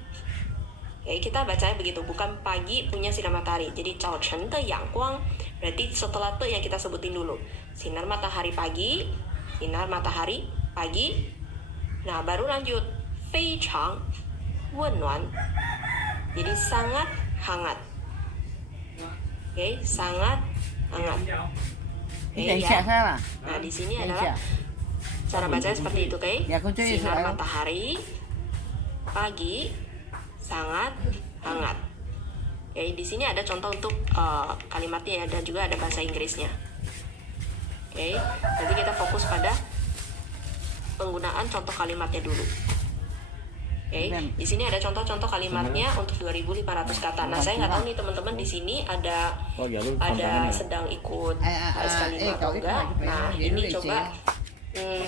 Oke, kita bacanya begitu, bukan pagi punya sinar matahari. Jadi 早晨的阳光 berarti setelah te yang kita sebutin dulu. Sinar matahari pagi, sinar matahari pagi. Nah, baru lanjut 非常温暖. Jadi sangat hangat. Oke, sangat hangat. Oke, ya. Nah, di sini adalah cara bacanya seperti itu, oke? Sinar matahari pagi sangat hangat. Oke, di sini ada contoh untuk kalimatnya ya, dan juga ada bahasa Inggrisnya. Oke, nanti kita fokus pada penggunaan contoh kalimatnya dulu. Oke, di sini ada contoh-contoh kalimatnya untuk 2500 kata. Nah, saya nggak tahu nih teman-teman di sini ada sedang ikut sekali atau enggak. Nah, ini coba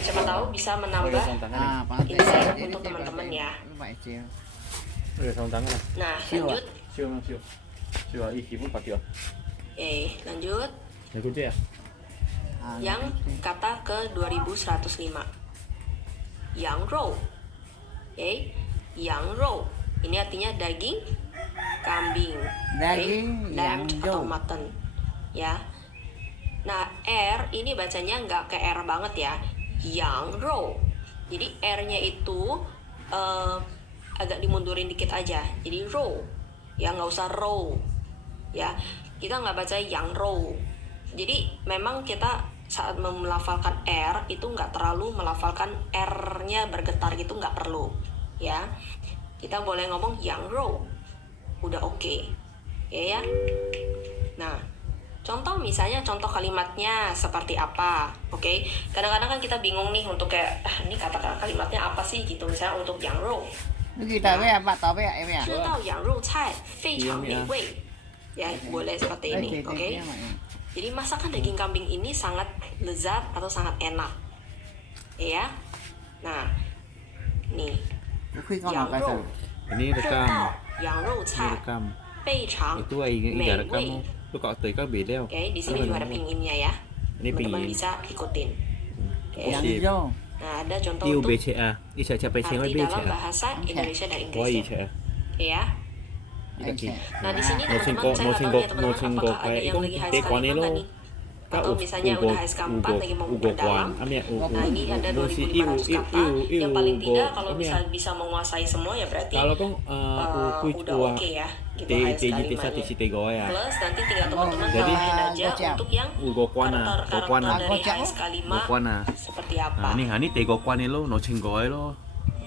siapa tahu bisa menambah insight untuk teman-teman ya. Nah, lanjut. Oke, lanjut. Yang kata ke 2105. 羊肉. Oke, 羊肉 ini artinya daging kambing, lamb atau mutton, ya. Nah, R ini bacanya nggak ke R banget ya, 羊肉. Jadi R-nya itu agak dimundurin dikit aja, jadi row, ya, nggak usah row, ya. Kita nggak baca 羊肉. Jadi memang kita saat melafalkan R itu nggak terlalu melafalkan R-nya bergetar gitu, nggak perlu, ya. Kita boleh ngomong 羊肉, udah oke, ya. Nah, contoh misalnya contoh kalimatnya seperti apa, oke? Kadang-kadang kan kita bingung nih untuk kayak ini kata-kata kalimatnya apa sih gitu, misalnya untuk 羊肉. Kita apa tahu ya ini ya. 吃到羊肉菜非常美味. Ya, boleh seperti ini, oke? Jadi masakan daging kambing ini sangat lezat atau sangat enak, ya. Nah, nih, 羊肉 Ini 吃 rekam. 到羊肉 Ini 菜 rekam. 非常 Itu 美 iga 味. rekam. Lu kok tadi kan beda. Oke, di sini juga ada pinginnya ya. Ini Teman-teman pingin. bisa ikutin. Oke. Yang Nah, ada contoh Yêu untuk BCA. Isa cha pe cheng arti BCA. dalam bahasa Indonesia dan Wah, Inggris iya. ya. Ika ki. Nah, di sini Mau teman-teman saya nggak tahu ya teman-teman apakah ada yang lagi high te sekali kone nggak lo. nih? atau misalnya udah HSK 4 lagi mau dalam. Nah ini ada 2.500 kata. Yang paling tidak kalau bisa menguasai semua ya berarti Kalau kong udah oke ya gitu HSK 5-nya. Plus nanti tinggal teman-teman Jadi, tambahin aja untuk yang karakter dari HSK 5 seperti apa. Ini Tegokuan lo, no cenggoy lo.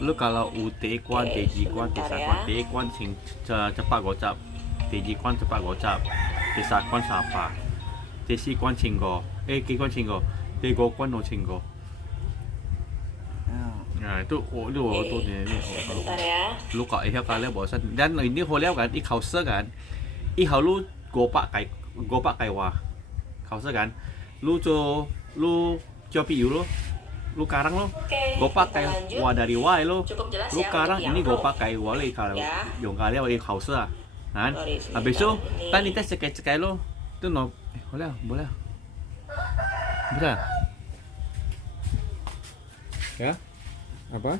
Lu kalau T-kuan, T-ji-kuan, T-sa-kuan, T-kuan cepat gocap, T-ji-kuan cepat gocap, T-sa-kuan sapa, T-si-kuan cenggo, K-kuan cenggo, Tegokuan no cenggo. Nah itu ini. Bentar ya. Lu kok iya kalian bosan. Dan ini hotel kan, khảo sát kan, khảo lu gopak kai wa, khảo sát kan, lu pi lo. Lu karang lo, gue pakai wa dari wa lo, lu karang ini gue pakai wa lo kalau yang kalian di house lah, kan? Habis itu, tadi tes cekai lo, itu no, boleh, bisa, ya, apa?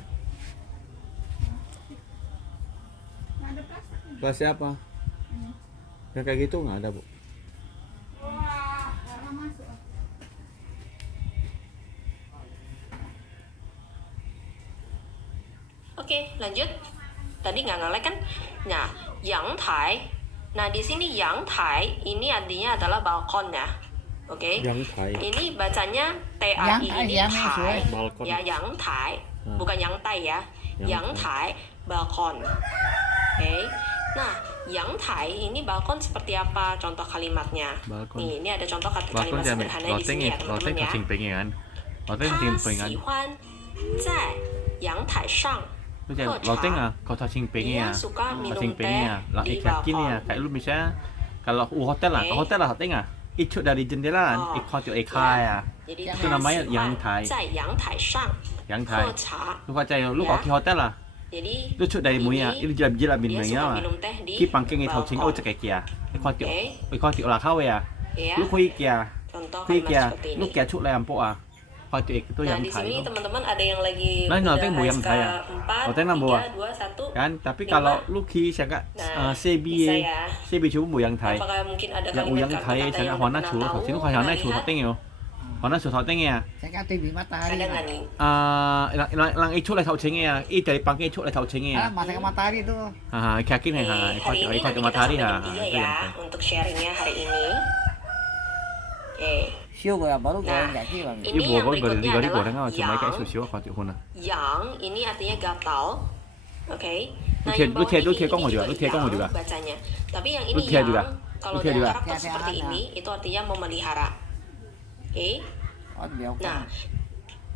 Kelasnya apa? Yang kayak gitu nggak ada bu? Oke, lanjut. Tadi nggak nge-lag kan? Nah, yang tai. Nah, di sini yang tai ini artinya adalah balkon ya. Oke. Yang tai. Ini bacanya TAI ini tai. Balkon. Ya, yang tai. Bukan yang tai ya. Yang tai balkon. Oke. Nah, yang tai ini balkon seperti apa contoh kalimatnya? Balkon. Nih, ini ada contoh kalimat Balkon jangan, sederhana di sini ya, teman-teman ya. Loteng Ta 喜欢在阳台上 Lu jangan loteng kau touching pengen ya. suka minum Touching teh pengen ya. Lah di ikan ya. balkon. Kayak lu misalnya kalau hotel lah, hotel lah loteng Ikut dari jendela kan, ikut tuh ikai ya. Jadi Itu namanya yang tai. 在阳台上 Yang tai. 喝茶 Lu baca ya, lu kalau di hotel lah. Jadi Lu cuk dari muya, ini jelas dia minumnya suka mah. minum teh di Ki pangking itu cing balkon. cek kia. Ikut Oke. olah kau ya. Ya, Lu kui kia, contoh kui kalimat kia. seperti Lu ini. kia cuk lampu Ikut itu Nah, yang di sini tai. teman-teman ada yang lagi Nah, udah nanti mau yang HSK tai ya? 4, Hotel nang bawa? 3, 2, 1. Kan, tapi 5. kalau lu ki sangat Nah, CB bisa ya. CB cuma mau yang tai. Apakah mungkin ada Yang uyang kalimat tai kata-kata sangat yang warna pernah cu, tahu? sini kalau warna cu Pernah hotel yo. Warna cu hotel ya. Saya kata TV matahari. Ada nggak nih? Lang itu lah tahu cengnya, dari pangke itu lah tahu cengnya. Masa matahari tuh. Kakin Oke, hari ini nanti kita matahari sampai ha. jam 3 ya untuk sharingnya hari ini. Oke, Siêu rồi baru Nah, goreng nggak sih bang? ini yang berikutnya adalah cuma kayak yang. susu kau tu huna. Yang ini artinya gatal. Oke. Nah, Lu yang bawah lu ini kong juga, juga lu kong yang juga. bacanya. Tapi yang Lu ini tiap yang juga. kalau Lu tiap dengan juga. karakter seperti Tiap-tiap ini itu artinya memelihara. Oke. Oh dia Nah,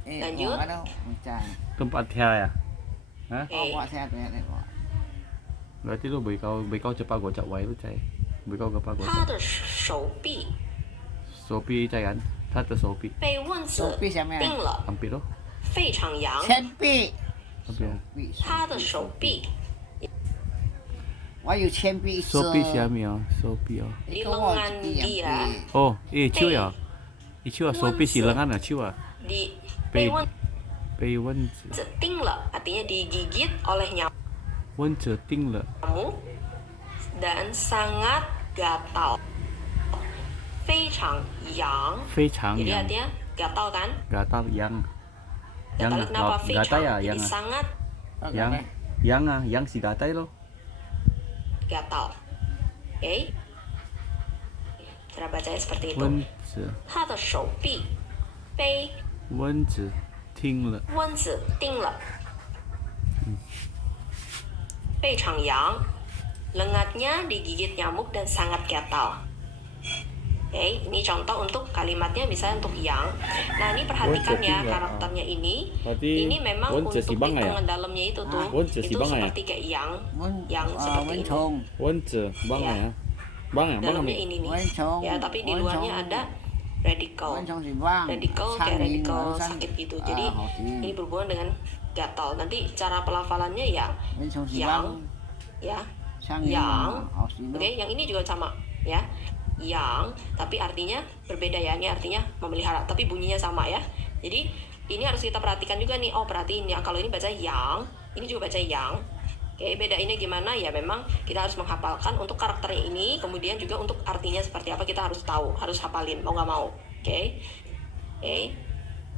lanjut. Ada macam. Tempat dia ya. Hah? oke. Oh buat sehat ya deh kok. Berarti lu bagi kau cepat gocap wai lu cai. Bagi kau cepat 他 gocap. 的手臂 Sopi cai kan. Ta de sopi. 被蚊子 Sopi siapa ya? 叮了， Hampir lo. 非常痒。 Champi. Hampir. 他的手臂 Wah you champi is. Sopi siapa ya? Sopi ya. di lengan dia Oh, chiu ya. Chiu sopi si lengan ah chiu ah. di 被被蚊被蚊子子叮了，artinya digigit oleh 蚊子叮了。 nyamuk dan sangat gatal. 非常痒，非常 jadi 痒 artinya gatal kan? gatal yang Gatal kenapa? 非 gatal 常 ya jadi yang sangat yang si gatal lo. gatal. Oke. Cara bacanya seperti itu. 蚊子他的手臂被蚊子叮了。蚊子叮了，非常痒, lengatnya digigit nyamuk dan sangat gatal. Oke, ini contoh untuk kalimatnya misalnya untuk yang. Nah, ini perhatikan ya karakternya ini. Ini memang untuk di tangan dalamnya itu tuh. Itu seperti kayak yang seperti ini. ya. Bang Dalamnya ini nih. Ya, tapi di luarnya ada radical. Radical kayak radical sakit gitu. Jadi ini berhubungan dengan gatal. Nanti cara pelafalannya ya yang ya yang. Oke, yang ini juga sama ya. Yang, tapi artinya berbeda ya. Ini artinya memelihara, tapi bunyinya sama ya. Jadi ini harus kita perhatikan juga nih. Oh, perhatiin ya, kalau ini baca yang, ini juga baca yang. Oke, beda ini gimana ya? Memang kita harus menghafalkan untuk karakternya ini, kemudian juga untuk artinya seperti apa kita harus tahu, harus hafalin mau nggak mau. Oke.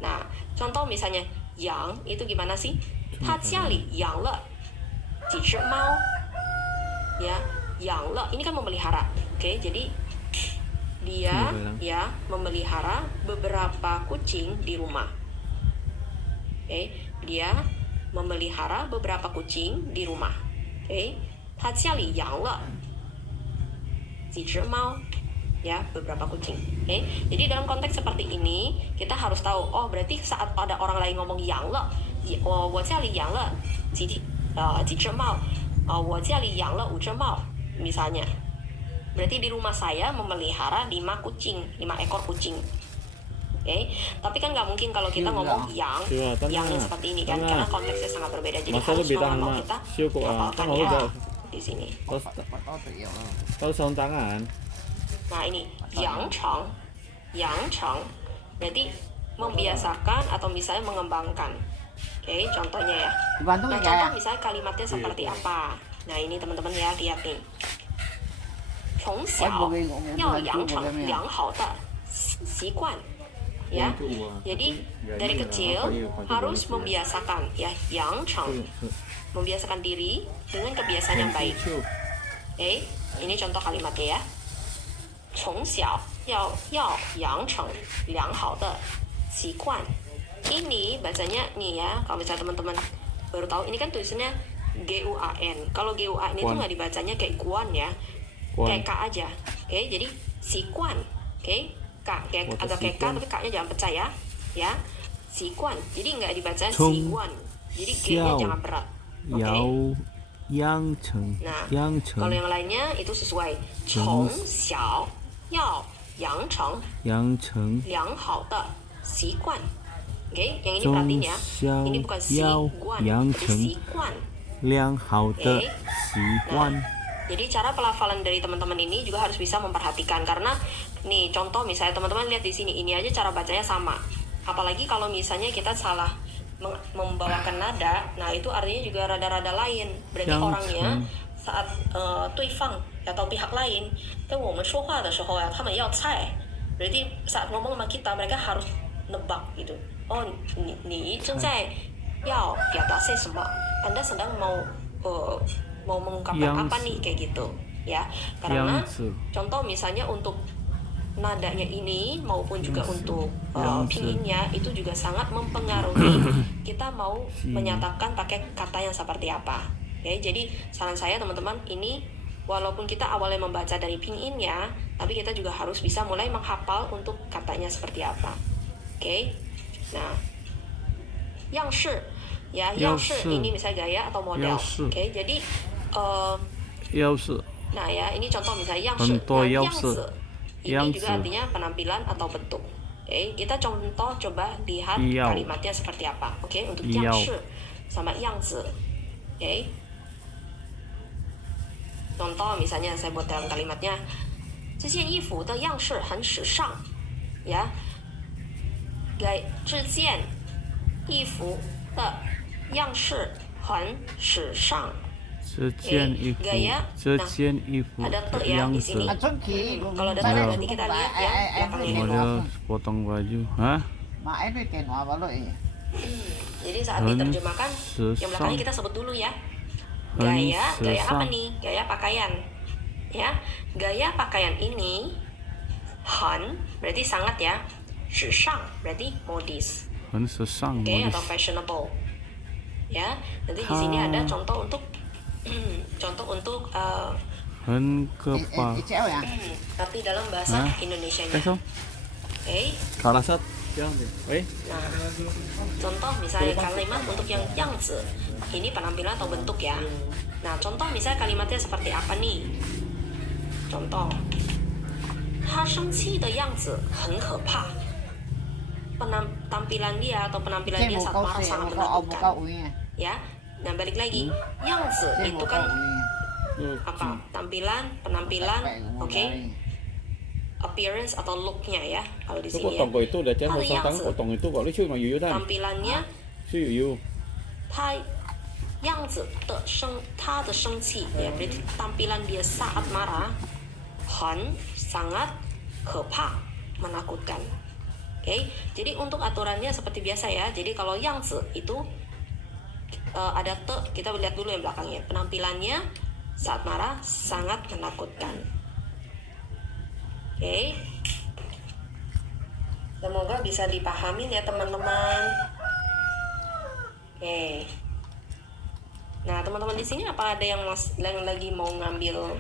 Nah, contoh misalnya yang itu gimana sih? 他家里养了几只猫 ya, 养了 ini kan memelihara. Oke, jadi dia ya memelihara beberapa kucing di rumah. Oke, dia memelihara beberapa kucing di rumah. Oke, 他家里养了几只猫 ya, beberapa kucing. Oke, jadi dalam konteks seperti ini kita harus tahu, oh berarti saat ada orang lain ngomong 养了 我家里养了几只猫 我家里养了5只猫 misalnya, berarti di rumah saya memelihara 5 ekor kucing. Oke, tapi kan nggak mungkin kalau kita ngomong yang yang seperti ini kan, karena konteksnya sangat berbeda. Jadi harus mau kita hafalkan ya di sini. Tahu sarung tangan. Nah ini yang cheng berarti membiasakan atau misalnya mengembangkan. Oke, contohnya ya. Nah, contoh misalnya kalimatnya seperti apa? Nah, ini teman-teman ya, lihat nih. 从小要养成良好的习惯 ya. Jadi dari kecil harus membiasakan ya, 养成 membiasakan diri dengan kebiasaan yang baik. Oke, ini contoh kalimatnya ya. 从小要养成良好的习惯 ini bacanya nih ya, kalau misalnya teman-teman baru tahu, ini kan tulisannya GUAN. Kalau GUAN itu nggak dibacanya kayak guan ya, kayak K aja. Oke, jadi sikuan. Oke, K kayak agak kayak K tapi K-nya jangan pecah ya. Ya, sikuan. Jadi nggak dibaca sikuan. Jadi G-nya jangan berat. Oke. Nah, kalau yang lainnya itu sesuai. 从小要养成良好的习惯 Oke, yang ini perhatiin ya. Ini bukan sikuan, tapi sikuan. Nah, jadi cara pelafalan dari teman-teman ini juga harus bisa memperhatikan, karena nih contoh misalnya teman-teman lihat di sini, ini aja cara bacanya sama. Apalagi kalau misalnya kita salah membawakan nada, nah itu artinya juga rada-rada lain. Berarti orangnya saat 对方 atau pihak lain 跟我们说话的时候呀，他们要猜。Berarti saat ngomong sama kita mereka harus nebak gitu. Oh, 你正在要表达些什么? Anda sedang mau mengungkapkan apa nih, kayak gitu ya. Karena contoh misalnya untuk nadanya ini maupun juga untuk pinginnya itu juga sangat mempengaruhi kita mau menyatakan pakai kata yang seperti apa. Oke, jadi saran saya teman-teman, ini walaupun kita awalnya membaca dari pinginnya, tapi kita juga harus bisa mulai menghafal untuk katanya seperti apa. Oke. Nah, 样式 ya, 样式 ini misalnya gaya atau model. Oke, jadi nah ya, ini contoh misalnya 样式. Nah, 样子 ini juga artinya penampilan atau bentuk. Oke, kita contoh coba lihat kalimatnya seperti apa. Oke, untuk 样式 sama 样子. Oke. Contoh misalnya saya buat dalam kalimatnya, 这件衣服的样式很时尚 ya. 这件衣服的样式很时尚。这件衣服ada te ya di sini. Kalau ada te berarti kita lihat ya belakangnya. Model potong baju, hah? Jadi saat diterjemahkan yang belakangnya kita sebut dulu ya. Gaya apa nih? Gaya pakaian. Ya, gaya pakaian ini 很 berarti sangat ya. 时尚 berarti modis. 很时尚 Oke, atau fashionable. Ya, nanti di sini ada contoh untuk tapi dalam bahasa Indonesianya. Oke. Karasat. Nah, contoh misalnya kalimat untuk yang 样子 ini penampilan atau bentuk ya. Nah, contoh misalnya kalimatnya seperti apa nih? Contoh, 他生气的样子很可怕. Tampilan dia atau penampilan dia saat marah sangat menakutkan. Ya, nah balik lagi, 样子 itu kan apa? Tampilan, penampilan, oke? Appearance atau looknya ya, kalau di sini ya. Tampilannya, 他的生气 ya, berarti tampilan dia saat marah, 很 sangat 可怕 menakutkan. Oke, jadi untuk aturannya seperti biasa ya. Jadi kalau yang itu ada te, kita lihat dulu yang belakangnya. Penampilannya saat marah sangat menakutkan. Oke. Semoga bisa dipahamin ya teman-teman. Oke. Nah, teman-teman di sini apa ada yang lagi mau ngambil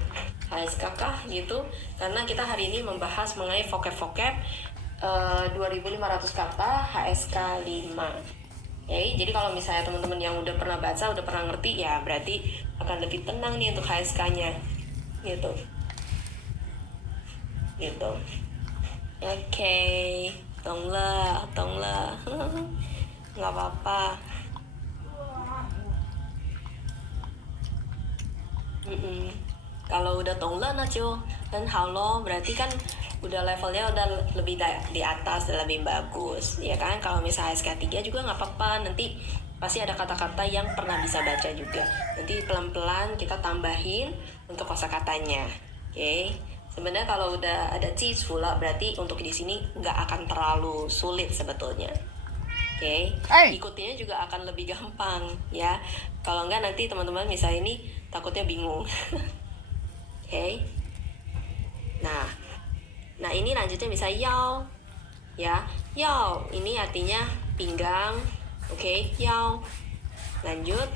HSK kah gitu? Karena kita hari ini membahas mengenai vocab-vocab 2500 kata HSK 5. Oke, jadi kalau misalnya teman-teman yang udah pernah baca, udah pernah ngerti ya, berarti akan lebih tenang nih untuk HSK-nya. Gitu. Gitu. Oke,懂了. Nggak apa-apa. Kalau udah 懂了那就很好咯, berarti kan udah levelnya udah lebih di atas, udah lebih bagus ya kan. Kalau misalnya SK3 juga nggak apa-apa, nanti pasti ada kata-kata yang pernah bisa baca juga, nanti pelan-pelan kita tambahin untuk kosakatanya. Oke, sebenarnya kalau udah ada cicu lah, berarti untuk di sini nggak akan terlalu sulit sebetulnya. Oke, ikutinnya juga akan lebih gampang ya. Kalau nggak nanti teman-teman misalnya ini takutnya bingung. Oke. Nah ini lanjutnya misalnya yao, ya. Yao ini artinya pinggang. Oke, yao. Lanjut.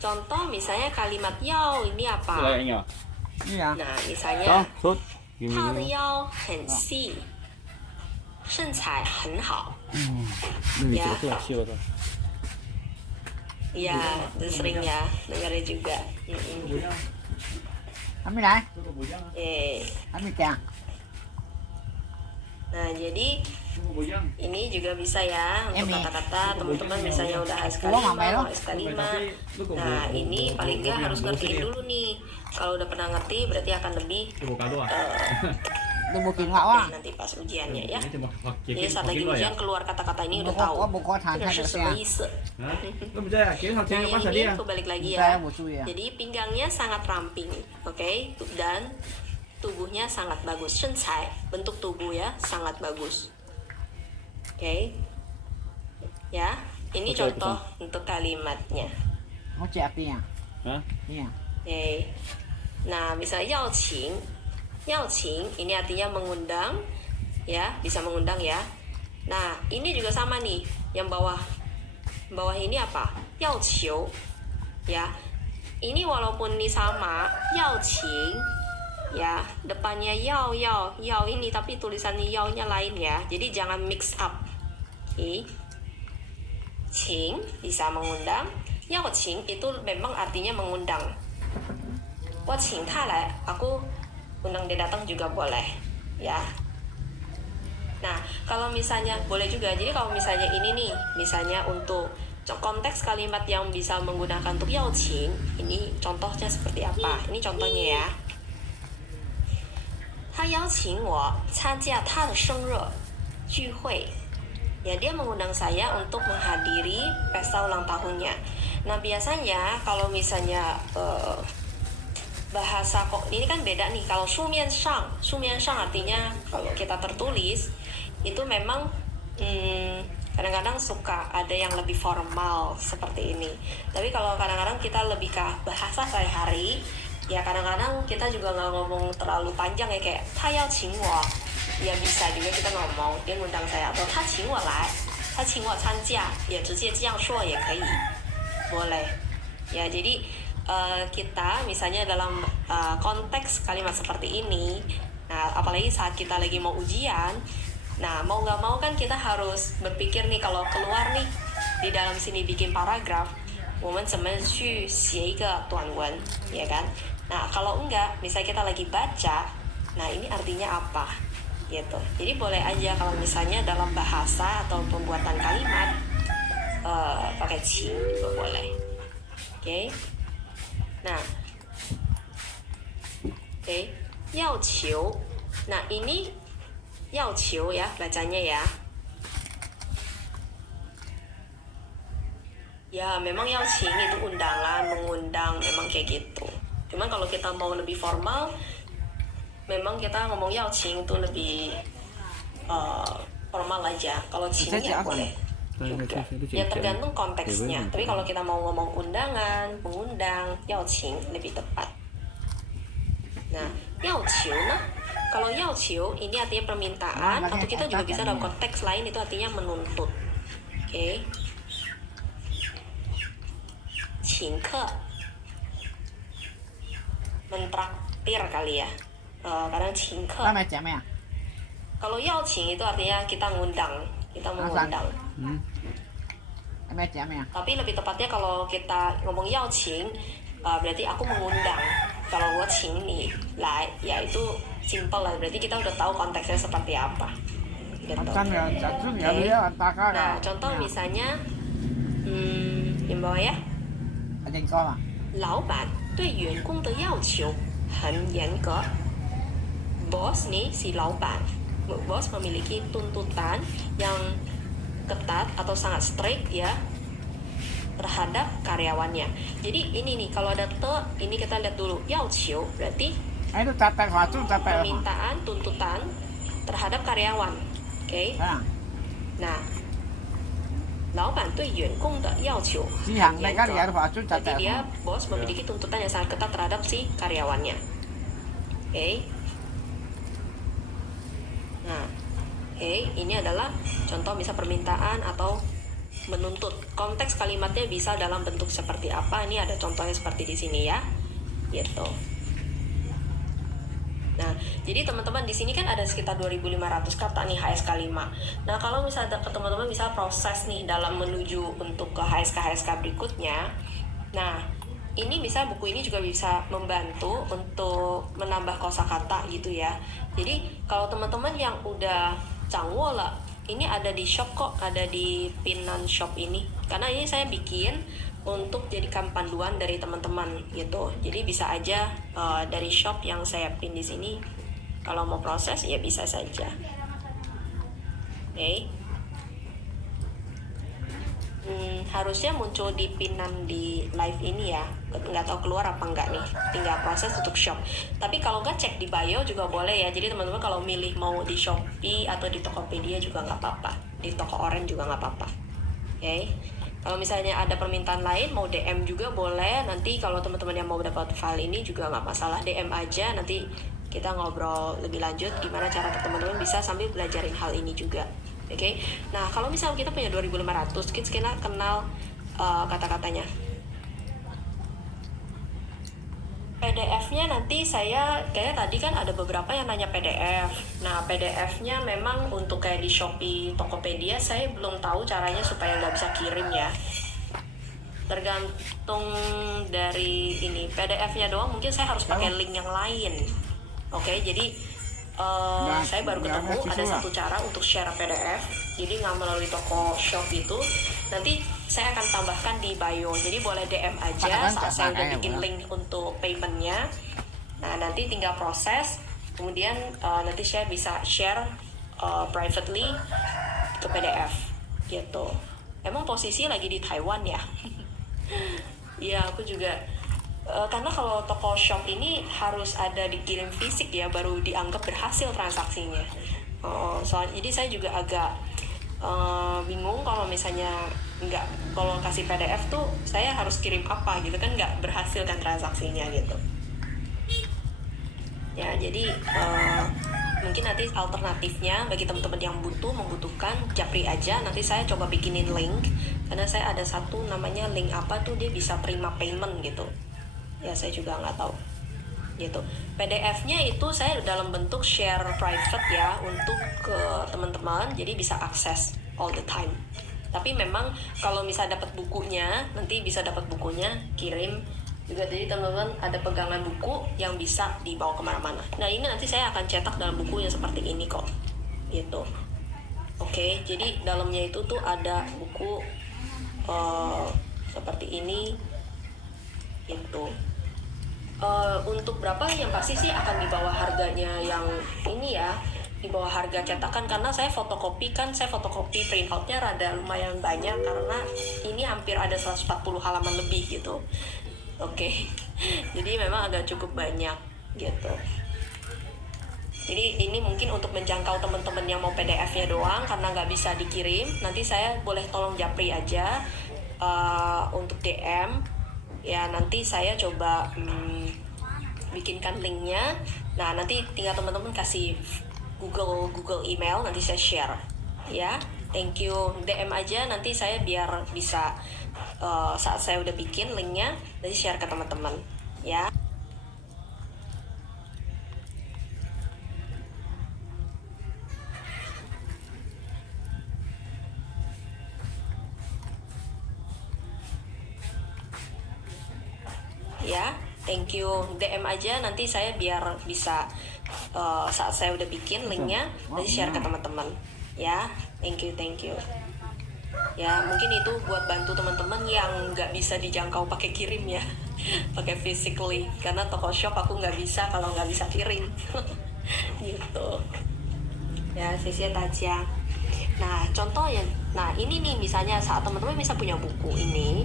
Contoh misalnya kalimat yao ini apa? Iya. Nah misalnya 说他的腰很细，身材很好。Ya. Iya, itu sering ya dengarnya juga. Kami lah. Kami tiang. Nah jadi ini juga bisa ya untuk kata-kata teman-teman misalnya udah HSK 5, HSK 5. Nah ini paling nggak harus ngertiin dulu nih. Kalau udah pernah ngerti berarti akan lebih Bukin nggak wah. nanti pas ujiannya ya. Jadi saat lagi ujian keluar kata-kata ini udah tahu. Buku tangan Ini ada sama siang. ise. Hah? Lo percaya? Kira Nah yang ini aku balik lagi ya. Saya butuh ya. Jadi pinggangnya sangat ramping, oke, dan tubuhnya sangat bagus. Shencai, bentuk tubuh ya sangat bagus. Oke. Ya, ini contoh untuk kalimatnya. Mau cek artinya? Hah? Iya. Oke. Nah, misalnya yao qing ini artinya mengundang, ya, bisa mengundang ya. Nah, ini juga sama nih, yang bawah. Bawah ini apa? Yao qiu. Ya. Ini walaupun ini sama, yao qing, ya, depannya yao ini tapi tulisannya yao-nya lain ya. Jadi jangan mix up. Oke. Qing bisa mengundang, yao qing itu memang artinya mengundang. Wo qing ta lai, aku undang dia datang juga boleh, ya. Nah, kalau misalnya boleh juga. Jadi kalau misalnya ini nih, misalnya untuk konteks kalimat yang bisa menggunakan untuk yao qing, ini contohnya seperti apa? Ini contohnya ya. 他邀请我参加他的生日聚会. Ya, dia mengundang saya untuk menghadiri pesta ulang tahunnya. Nah, biasanya kalau misalnya bahasa kok ini kan beda nih. Kalau 书面上 artinya kalau kita tertulis itu memang kadang-kadang suka ada yang lebih formal seperti ini. Tapi kalau kadang-kadang kita lebih ke bahasa sehari-hari, ya kadang-kadang kita juga nggak ngomong terlalu panjang ya, kayak 他邀请我, ya bisa juga kita ngomong dia ngundang saya, atau 他请我来, 他请我参加, ya 直接这样说也可以, boleh. Ya jadi kita misalnya dalam konteks kalimat seperti ini, nah apalagi saat kita lagi mau ujian, nah mau nggak mau kan kita harus berpikir nih, kalau keluar nih di dalam sini bikin paragraf, 我们怎么去写一个短文, ya kan? Nah kalau enggak, misalnya kita lagi baca, nah ini artinya apa, gitu. Jadi boleh aja kalau misalnya dalam bahasa atau pembuatan kalimat pakai qing juga boleh, oke? Nah, oke, yao qiu. Nah ini yao qiu ya bacanya ya. Ya memang yao qing itu undangan, mengundang, memang kayak gitu. Cuman kalau kita mau lebih formal, memang kita ngomong yao qing itu lebih formal aja. Kalau qing Saya ya apa? boleh juga. Ya tergantung konteksnya. Tapi kalau kita mau ngomong undangan, mengundang, yao qing lebih tepat. Nah, yao qiu nah, kalau yao qiu ini artinya permintaan, atau kita juga bisa dalam konteks lain itu artinya menuntut. Oke. Qing ke mentraktir kali ya. Kadang qing ke. 那买姐妹啊？ Kalau yao qing itu artinya kita ngundang, kita mengundang. 买姐妹啊？ Tapi lebih tepatnya kalau kita ngomong yao qing, berarti aku mengundang. Kalau gua qing ni lai, ya itu simple lah. Berarti kita udah tahu konteksnya seperti apa. Gitu. 咱们这主要的要大概 Nah, contoh misalnya, yang bawah ya, 认高嘛？老板对员工的要求很严格。Bos nih si 老板 bos memiliki tuntutan yang ketat atau sangat strict ya terhadap karyawannya. Jadi ini nih kalau ada te ini kita lihat dulu yao qiu berarti 哎，都咱白话，就咱白话。 permintaan tuntutan terhadap karyawan. Oke. 啊， Nah, 老板对员工的要求 si hàng 很 này 严 các 格 dia phải chúng ta Berarti dia bos memiliki tuntutan yang sangat ketat terhadap si karyawannya. Oke. Nah, oke, ini adalah contoh bisa permintaan atau menuntut. Konteks kalimatnya bisa dalam bentuk seperti apa? Ini ada contohnya seperti di sini ya. Gitu. Nah, jadi teman-teman di sini kan ada sekitar 2.500 kata nih HSK 5. Nah, kalau misalnya teman-teman bisa proses nih dalam menuju untuk ke HSK berikutnya. Nah, ini bisa buku ini juga bisa membantu untuk menambah kosakata gitu ya. Jadi kalau teman-teman yang udah cangwo lah, ini ada di shop kok, ada di pinan shop ini. Karena ini saya bikin untuk jadikan panduan dari teman-teman gitu. Jadi bisa aja dari shop yang saya pin di sini. Kalau mau proses ya bisa saja. Oke. Harusnya muncul di pinan di live ini ya, nggak tahu keluar apa enggak nih, tinggal proses untuk shop. Tapi kalau nggak cek di bio juga boleh ya. Jadi teman-teman kalau milih mau di Shopee atau di Tokopedia juga nggak apa-apa, di toko Oren juga nggak apa-apa. Oke. Kalau misalnya ada permintaan lain mau DM juga boleh. Nanti kalau teman-teman yang mau dapat file ini juga nggak masalah, DM aja, nanti kita ngobrol lebih lanjut gimana cara teman-teman bisa sambil belajarin hal ini juga. Oke. Nah, kalau misalnya kita punya 2.500, kita kenal kata-katanya. PDF-nya nanti saya kayaknya tadi kan ada beberapa yang nanya PDF. Nah, PDF-nya memang untuk kayak di Shopee, Tokopedia saya belum tahu caranya supaya nggak bisa kirim ya. Tergantung dari ini PDF-nya doang, mungkin saya harus pakai link yang lain. Oke, jadi saya baru ketemu ada satu cara untuk share PDF. Jadi nggak melalui toko shop itu. Nanti saya akan tambahkan di bio. Jadi boleh DM aja saat saya udah bikin link untuk paymentnya. Nah, nanti tinggal proses. Kemudian nanti saya bisa share privately ke PDF gitu. Emang posisi lagi di Taiwan ya? Iya, aku juga. Karena kalau toko shop ini harus ada dikirim fisik ya baru dianggap berhasil transaksinya. Jadi saya juga agak bingung kalau misalnya kalau kasih PDF tuh saya harus kirim apa gitu kan, nggak berhasil kan transaksinya gitu. Ya jadi mungkin nanti alternatifnya bagi teman-teman yang membutuhkan japri aja, nanti saya coba bikinin link karena saya ada satu namanya link apa tuh dia bisa terima payment gitu. Ya saya juga nggak tahu gitu. PDF-nya itu saya dalam bentuk share private ya untuk ke teman-teman, jadi bisa akses all the time. Tapi memang kalau misalnya dapat bukunya, nanti bisa dapat bukunya kirim juga. Jadi teman-teman ada pegangan buku yang bisa dibawa kemana-mana. Nah ini nanti saya akan cetak dalam buku yang seperti ini kok gitu. Oke, jadi dalamnya itu tuh ada buku seperti ini gitu. Untuk berapa yang pasti sih akan di bawah harganya yang ini ya, di bawah harga cetakan, karena saya fotokopi print outnya rada lumayan banyak karena ini hampir ada 140 halaman lebih gitu. Oke. Jadi memang agak cukup banyak gitu. Jadi ini mungkin untuk menjangkau teman-teman yang mau PDF-nya doang karena nggak bisa dikirim. Nanti saya boleh tolong japri aja untuk DM. Ya nanti saya coba bikinkan linknya. Nah nanti tinggal teman-teman kasih Google email, nanti saya share. Ya, thank you. DM aja nanti saya biar bisa saat saya udah bikin linknya nanti share ke teman-teman. Ya. Ya, thank you. DM aja nanti saya biar bisa saat saya udah bikin linknya nanti share ke teman-teman. Ya, thank you, thank you. Ya, mungkin itu buat bantu teman-teman yang nggak bisa dijangkau pakai kirim ya, pakai physically. Karena toko shop aku nggak bisa kalau nggak bisa kirim. Gitu. Ya, sesi tajam. Nah, contoh ya, nah ini nih misalnya saat teman-teman bisa punya buku ini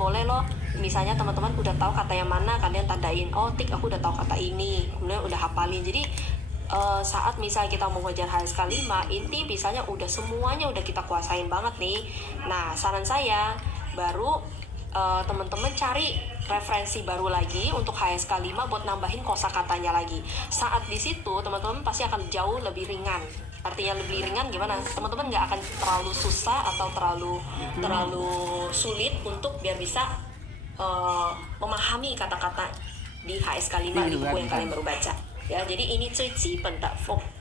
boleh loh. Misalnya teman-teman udah tahu kata yang mana, kalian tandain, oh tik aku udah tahu kata ini, kemudian udah hafalin. Jadi saat misal kita mau ngejar HSK 5, ini misalnya udah semuanya udah kita kuasain banget nih. Nah, saran saya baru teman-teman cari referensi baru lagi untuk HSK 5 buat nambahin kosakatanya lagi. Saat di situ teman-teman pasti akan jauh lebih ringan. Artinya lebih ringan gimana? Teman-teman nggak akan terlalu susah atau terlalu sulit untuk biar bisa memahami kata-kata di HSK 5 di buku yang kalian baru baca. Ya, jadi ini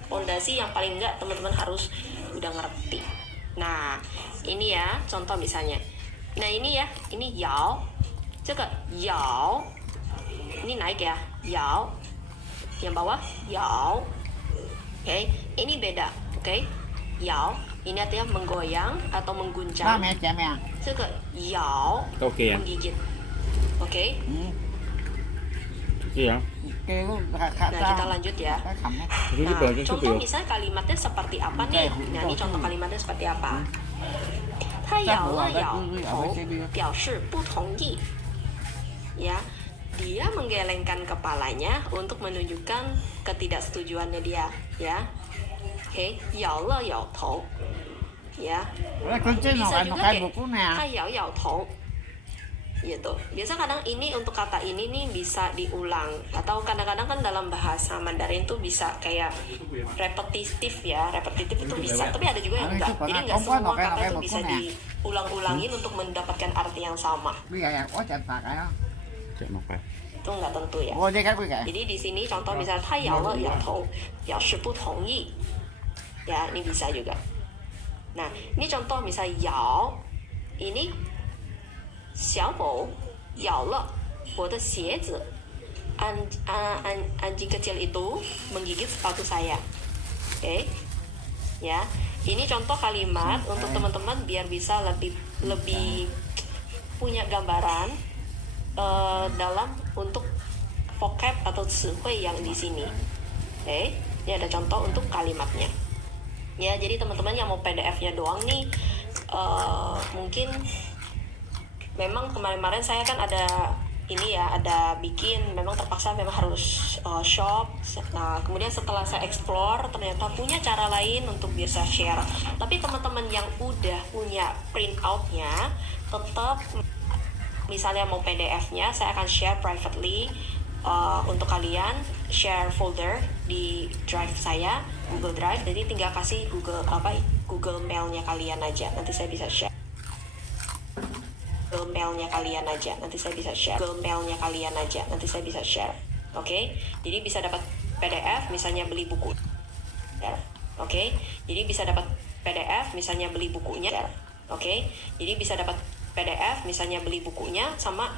fondasi yang paling enggak teman-teman harus udah ngerti. Nah, ini ya contoh misalnya. Nah, ini ya, ini yao. Jaga yao. Ini naik ya, yao. Yang bawah yao. Oke, ini beda. Oke. Yao, ini artinya menggoyang atau mengguncang. Jaga yao. Oke ya. Menggigit. Oke. Iya. Nah, kita lanjut ya. Nah, contoh misalnya kalimatnya seperti apa nih? Nah, ini contoh kalimatnya seperti apa? 他摇了摇头，表示不同意。Ya, dia menggelengkan kepalanya untuk menunjukkan ketidaksetujuannya dia. Ya, oke, 摇了摇头。Ya, bisa juga kayak 他摇摇头。Gitu. Biasa kadang ini untuk kata ini nih bisa diulang atau kadang-kadang kan dalam bahasa Mandarin tuh bisa kayak repetitif ya, repetitif itu bisa, tapi ada juga yang enggak. Jadi enggak semua kata itu bisa diulang-ulangin untuk mendapatkan arti yang sama. Itu enggak tentu ya. Jadi di sini contoh misalnya 他摇了摇头表示不同意. Ya, ini bisa juga. Nah, ini contoh misalnya 摇 ini 小狗咬了我的鞋子. Anjing kecil itu menggigit sepatu saya. Oke. Ya. Ini contoh kalimat untuk teman-teman biar bisa lebih punya gambaran dalam untuk vocab atau 词汇 yang di sini. Oke. Ini ada contoh untuk kalimatnya. Ya, jadi teman-teman yang mau PDF-nya doang nih mungkin memang kemarin-kemarin saya kan ada ini ya, ada bikin, memang terpaksa memang harus shop. Nah, kemudian setelah saya explore ternyata punya cara lain untuk bisa share. Tapi teman-teman yang udah punya print out-nya tetap misalnya mau PDF-nya saya akan share privately untuk kalian, share folder di drive saya, Google Drive. Jadi tinggal kasih Google Mail-nya kalian aja, nanti saya bisa share. Google Mail-nya kalian aja, nanti saya bisa share. Google Mail-nya kalian aja, nanti saya bisa share. Oke, jadi bisa dapat PDF, misalnya beli buku. Oke, jadi bisa dapat PDF, misalnya beli bukunya. Oke, jadi bisa dapat PDF, misalnya beli bukunya, sama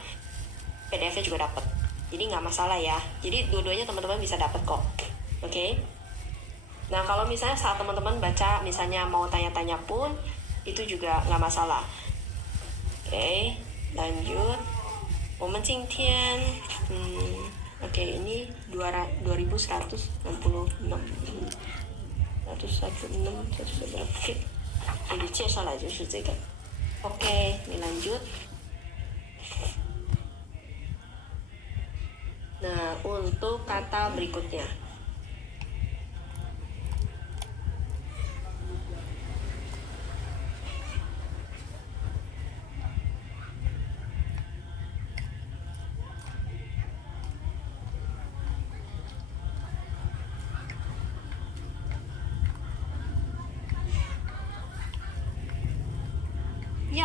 PDF-nya juga dapat. Jadi nggak masalah ya. Jadi dua-duanya teman-teman bisa dapat kok. Oke. Nah, kalau misalnya saat teman-teman baca, misalnya mau tanya-tanya pun, itu juga nggak masalah. Oke, lanjut. 我们今天 oke, ini 2166 Oke, jadi 介绍来就是这个. Oke, ini lanjut. Nah, untuk kata berikutnya.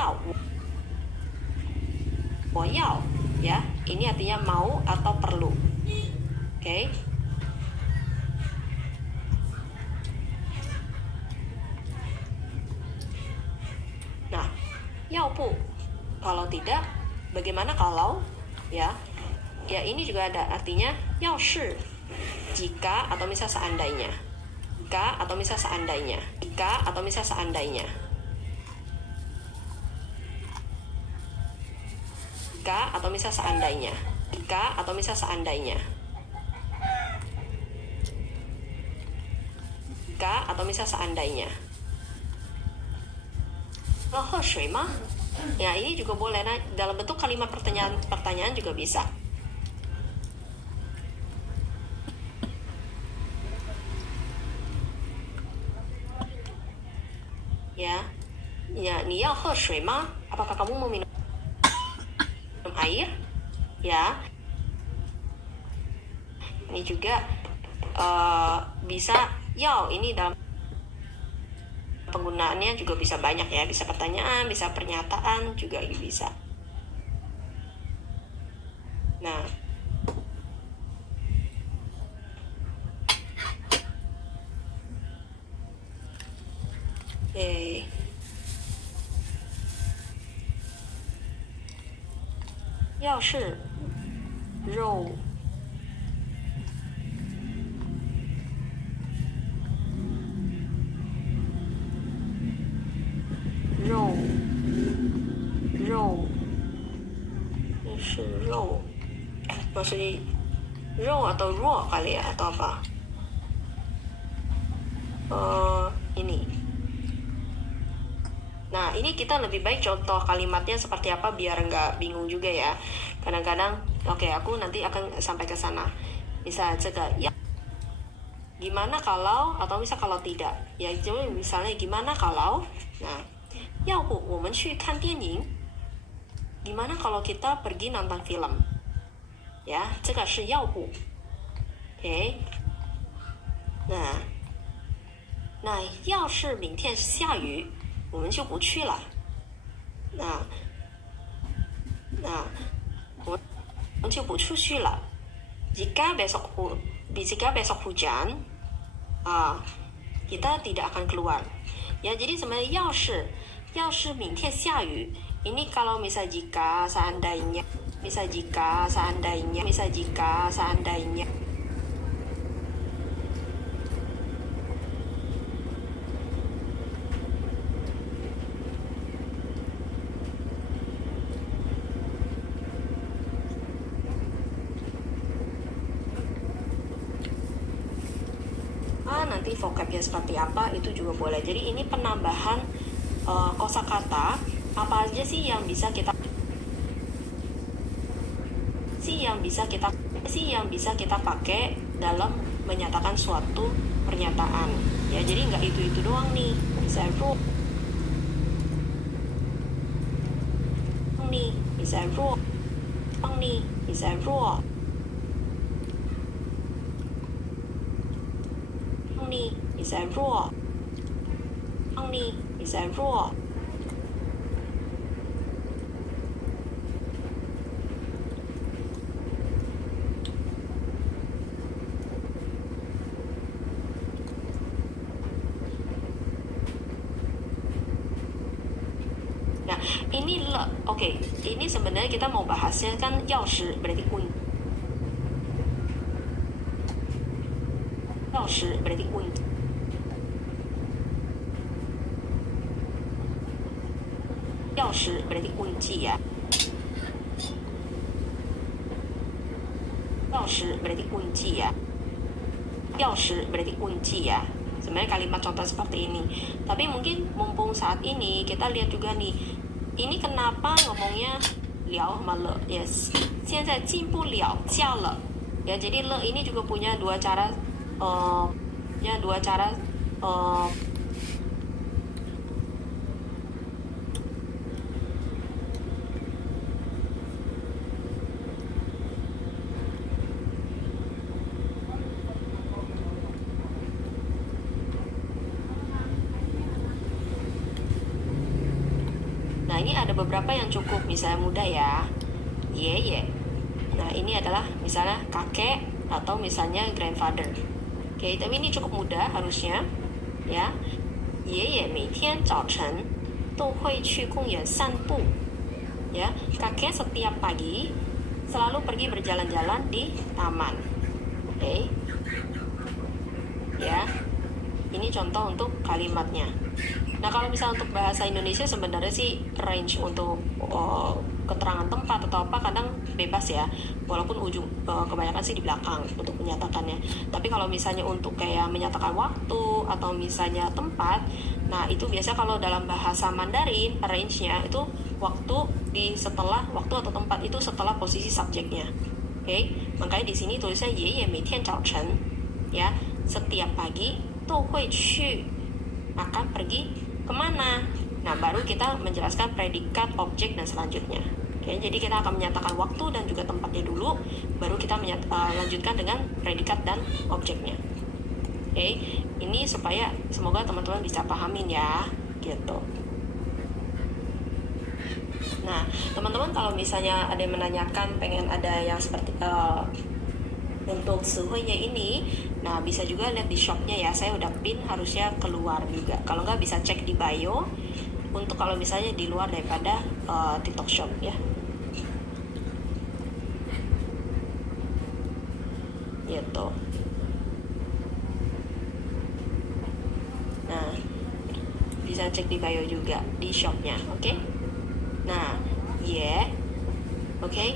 要我要ya, ini artinya mau atau perlu. Oke. Nah, 要不 kalau tidak, bagaimana kalau ya? Ya ini juga ada artinya 要是 jika atau misal seandainya. Jika atau misal seandainya. Jika atau misal seandainya. Jika atau misal seandainya. Jika atau misal seandainya. Jika atau misal seandainya. 喝水吗? Ya ini juga boleh, nah, dalam bentuk kalimat pertanyaan juga bisa. Ya, ya, 你要喝水吗? Apakah kamu mau minum air? Ya, ini juga bisa yao, ini dalam penggunaannya juga bisa banyak ya, bisa pertanyaan, bisa pernyataan juga bisa. Nah, oke. 要是肉ini是肉 maksudnya 肉 atau raw kali ya, atau apa? Ini. Nah, ini kita lebih baik contoh kalimatnya seperti apa biar nggak bingung juga ya. Kadang-kadang, oke, aku nanti akan sampai ke sana. Misal, ya. Gimana kalau, atau misal kalau tidak. Ya, itu misalnya gimana kalau, nah, 要不我们去看电影? Gimana kalau kita pergi nonton film? Ya, 这个是要不. Oke. Nah, 要是明天下雨我们就不去了. Nah, 我们就不出去了. Jika besok hujan, kita tidak akan keluar. Ya, jadi sebenarnya 要是明天下雨, ini kalau misal jika seandainya. Nanti vocabnya seperti apa itu juga boleh. Jadi ini penambahan kosakata apa aja sih yang bisa kita pakai dalam menyatakan suatu pernyataan. Ya, jadi nggak itu doang nih. Bisa raw nih, bisa raw nih, bisa raw. Nah, ini le. Oke, ini sebenarnya kita mau bahasnya kan 钥匙 berarti kunci. 钥匙 berarti kunci. 钥匙 berarti kunci ya. 钥匙 berarti kunci ya. 钥匙 berarti kunci ya. Sebenarnya kalimat contoh seperti ini. Tapi mungkin mumpung saat ini kita lihat juga nih. Ini kenapa ngomongnya 了 sama le? Yes. 现在进不了家了. Ya, jadi le ini juga punya dua cara Nah, ini ada beberapa yang cukup, misalnya muda ya, ye. Nah, ini adalah misalnya kakek atau misalnya grandfather. Oke, tapi ini cukup muda harusnya, ya. 爷爷每天早晨都会去公园散步. Ya, kakek setiap pagi selalu pergi berjalan-jalan di taman. Oke. Ya. Ini contoh untuk kalimatnya. Nah, kalau misalnya untuk bahasa Indonesia sebenarnya sih range untuk keterangan tempat atau apa kadang bebas ya. Walaupun kebanyakan sih di belakang untuk menyatakannya. Tapi kalau misalnya untuk kayak menyatakan waktu atau misalnya tempat, nah itu biasa kalau dalam bahasa Mandarin range-nya itu waktu setelah waktu atau tempat itu setelah posisi subjeknya. Oke, makanya di sini tulisnya 爷爷每天早晨 ya, setiap pagi 都会去 akan pergi kemana. Nah, baru kita menjelaskan predikat, objek, dan selanjutnya. Oke, jadi kita akan menyatakan waktu dan juga tempatnya dulu, baru kita lanjutkan dengan predikat dan objeknya. Oke, ini supaya semoga teman-teman bisa pahamin ya, gitu. Nah, teman-teman kalau misalnya ada yang menanyakan pengen ada yang seperti untuk suhunya ini, nah bisa juga lihat di shopnya ya, saya udah pin, harusnya keluar juga. Kalau nggak bisa cek di bio untuk kalau misalnya di luar daripada TikTok Shop ya. Gitu. Nah, bisa cek di bio juga di shopnya, oke? Nah, oke,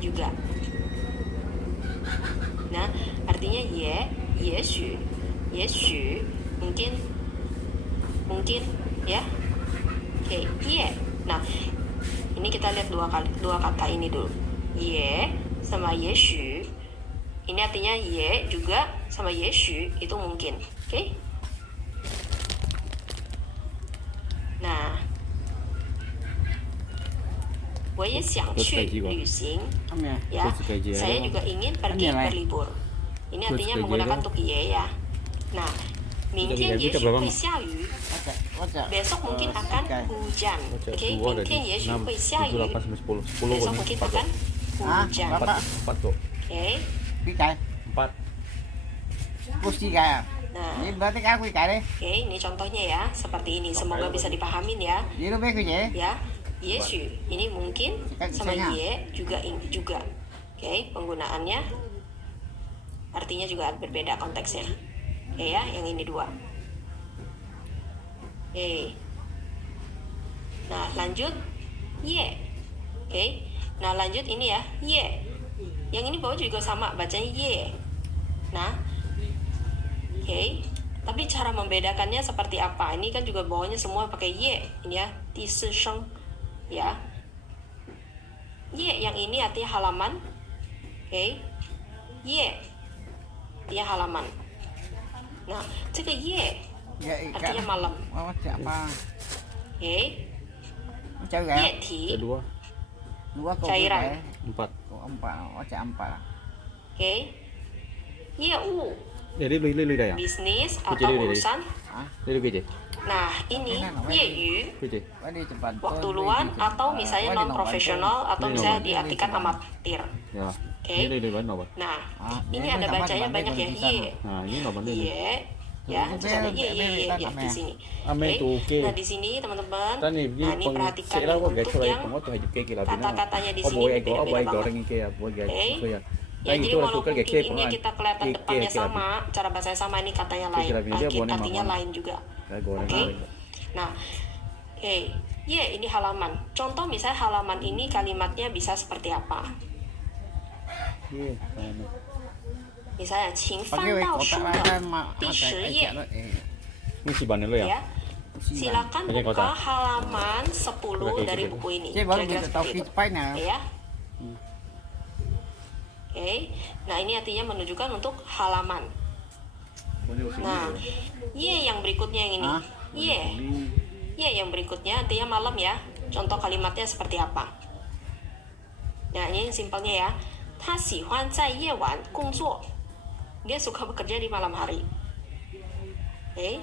juga. Nah, artinya ye xu, mungkin ya. Oke, ye. Nah, ini kita lihat dua kata ini dulu. Ye sama ye xu. Ini artinya ye juga sama ye xu itu mungkin. Oke? Nah, 我也想去旅行 ya, saya juga ingin pergi berlibur. Ini artinya menggunakan untuk ye ya. Nah, 明天也许会下雨 besok mungkin akan hujan. Oke, 明天也许会下雨 besok mungkin akan hujan. Oke. Kuikai. 4. Kuikai ya. Nah, Ini berarti kan kuikai deh. oke, ini contohnya ya, seperti ini. Semoga bisa dipahamin ya. Ini lu baik kuikai. Ya, 也许 ini mungkin sama ye juga juga. Oke, penggunaannya artinya juga berbeda konteksnya. Oke ya, yang ini dua. Oke. Nah, lanjut ye. Oke. Nah, lanjut ini ya, ye. Yang ini bawah juga sama, bacanya ye. Nah, oke. Tapi cara membedakannya seperti apa? Ini kan juga bawahnya semua pakai ye. Ini ya, di sheng ya. Ye yang ini artinya halaman. Oke. Ye artinya halaman. Nah, 这个 ye artinya malam. Macam apa? Oke. Macam apa? Ye ti. Kedua. Dua kau Cairan. 4. Empat. Macam empat. Oke. Ye u. Jadi lu dah ya. Bisnis atau urusan. Lu kerja. Nah, ini ye yu. Kerja. Waktu luang atau misalnya non profesional atau misalnya diartikan amatir. Ya. Oke. Ini lu nomor. Nah, ini ada bacanya banyak ya, ye. Nah, ini nomor ini. Ye. Ya, terus ada ye ya di sini. Ame tu oke. Nah, di sini teman-teman. Tan ni Nah, ini perhatikan nih untuk yang kata-katanya di sini berbeda-beda banget. Ya, jadi walaupun ini kita kelihatan depannya sama, cara bahasanya sama, ini katanya lain, artinya lain juga. Oke. Nah, ye ini halaman. Contoh misalnya halaman ini kalimatnya bisa seperti apa? Misalnya, 请翻到书的第10页. Ini si Banel lo ya. Ya. Silakan buka halaman 10 dari buku ini. Kira-kira seperti itu. Ya. Oke. Nah, ini artinya menunjukkan untuk halaman. Nah, ye yang berikutnya yang ini. Ye yang berikutnya artinya malam ya. Contoh kalimatnya seperti apa? Nah, ini simpelnya ya. 他喜欢在夜晚工作. Dia suka bekerja di malam hari. Oke.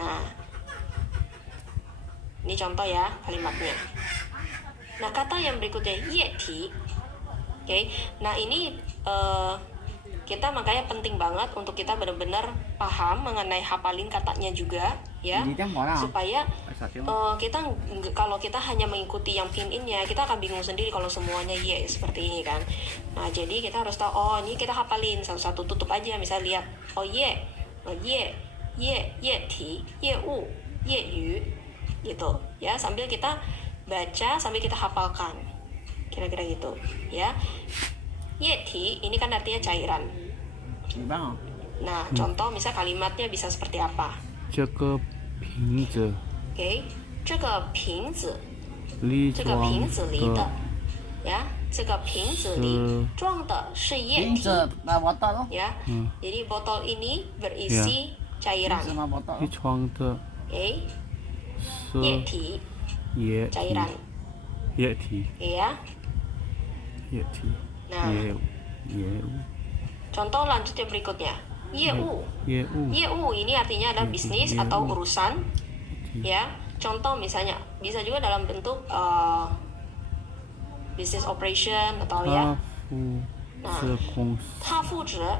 Nah, Ini contoh ya kalimatnya. Nah, kata yang berikutnya yeti. Oke. Nah, ini kita makanya penting banget untuk kita benar-benar paham mengenai hafalin katanya juga ya. Jadi teh moral. Supaya Satu. kita kalau kita hanya mengikuti yang pinginnya, kita akan bingung sendiri kalau semuanya ye seperti ini kan. Nah, jadi kita harus tahu, oh ini kita hafalin satu-satu, tutup aja. Misal lihat, oh ye, ye ti, ye u, ye yu, gitu ya. Sambil kita baca, sambil kita hafalkan, kira-kira gitu ya. Ye ti ini kan artinya cairan. Bang. Nah, contoh misal kalimatnya bisa seperti apa? 这个瓶子 Oke, 这个瓶子。里这个瓶装子里的的呀，这个瓶子里装的是液体 Pincer na botol loh. ya. Jadi botol ini berisi cairan. Pincer na botol. 里装的 Oke, 是液体液体 cairan 液体 ya. 液体 Nah, 业务 contoh lanjutnya berikutnya. 业务，业务业务 ini artinya adalah bisnis atau urusan ya. Contoh misalnya bisa juga dalam bentuk business operation atau ya. 他负责公司，他负责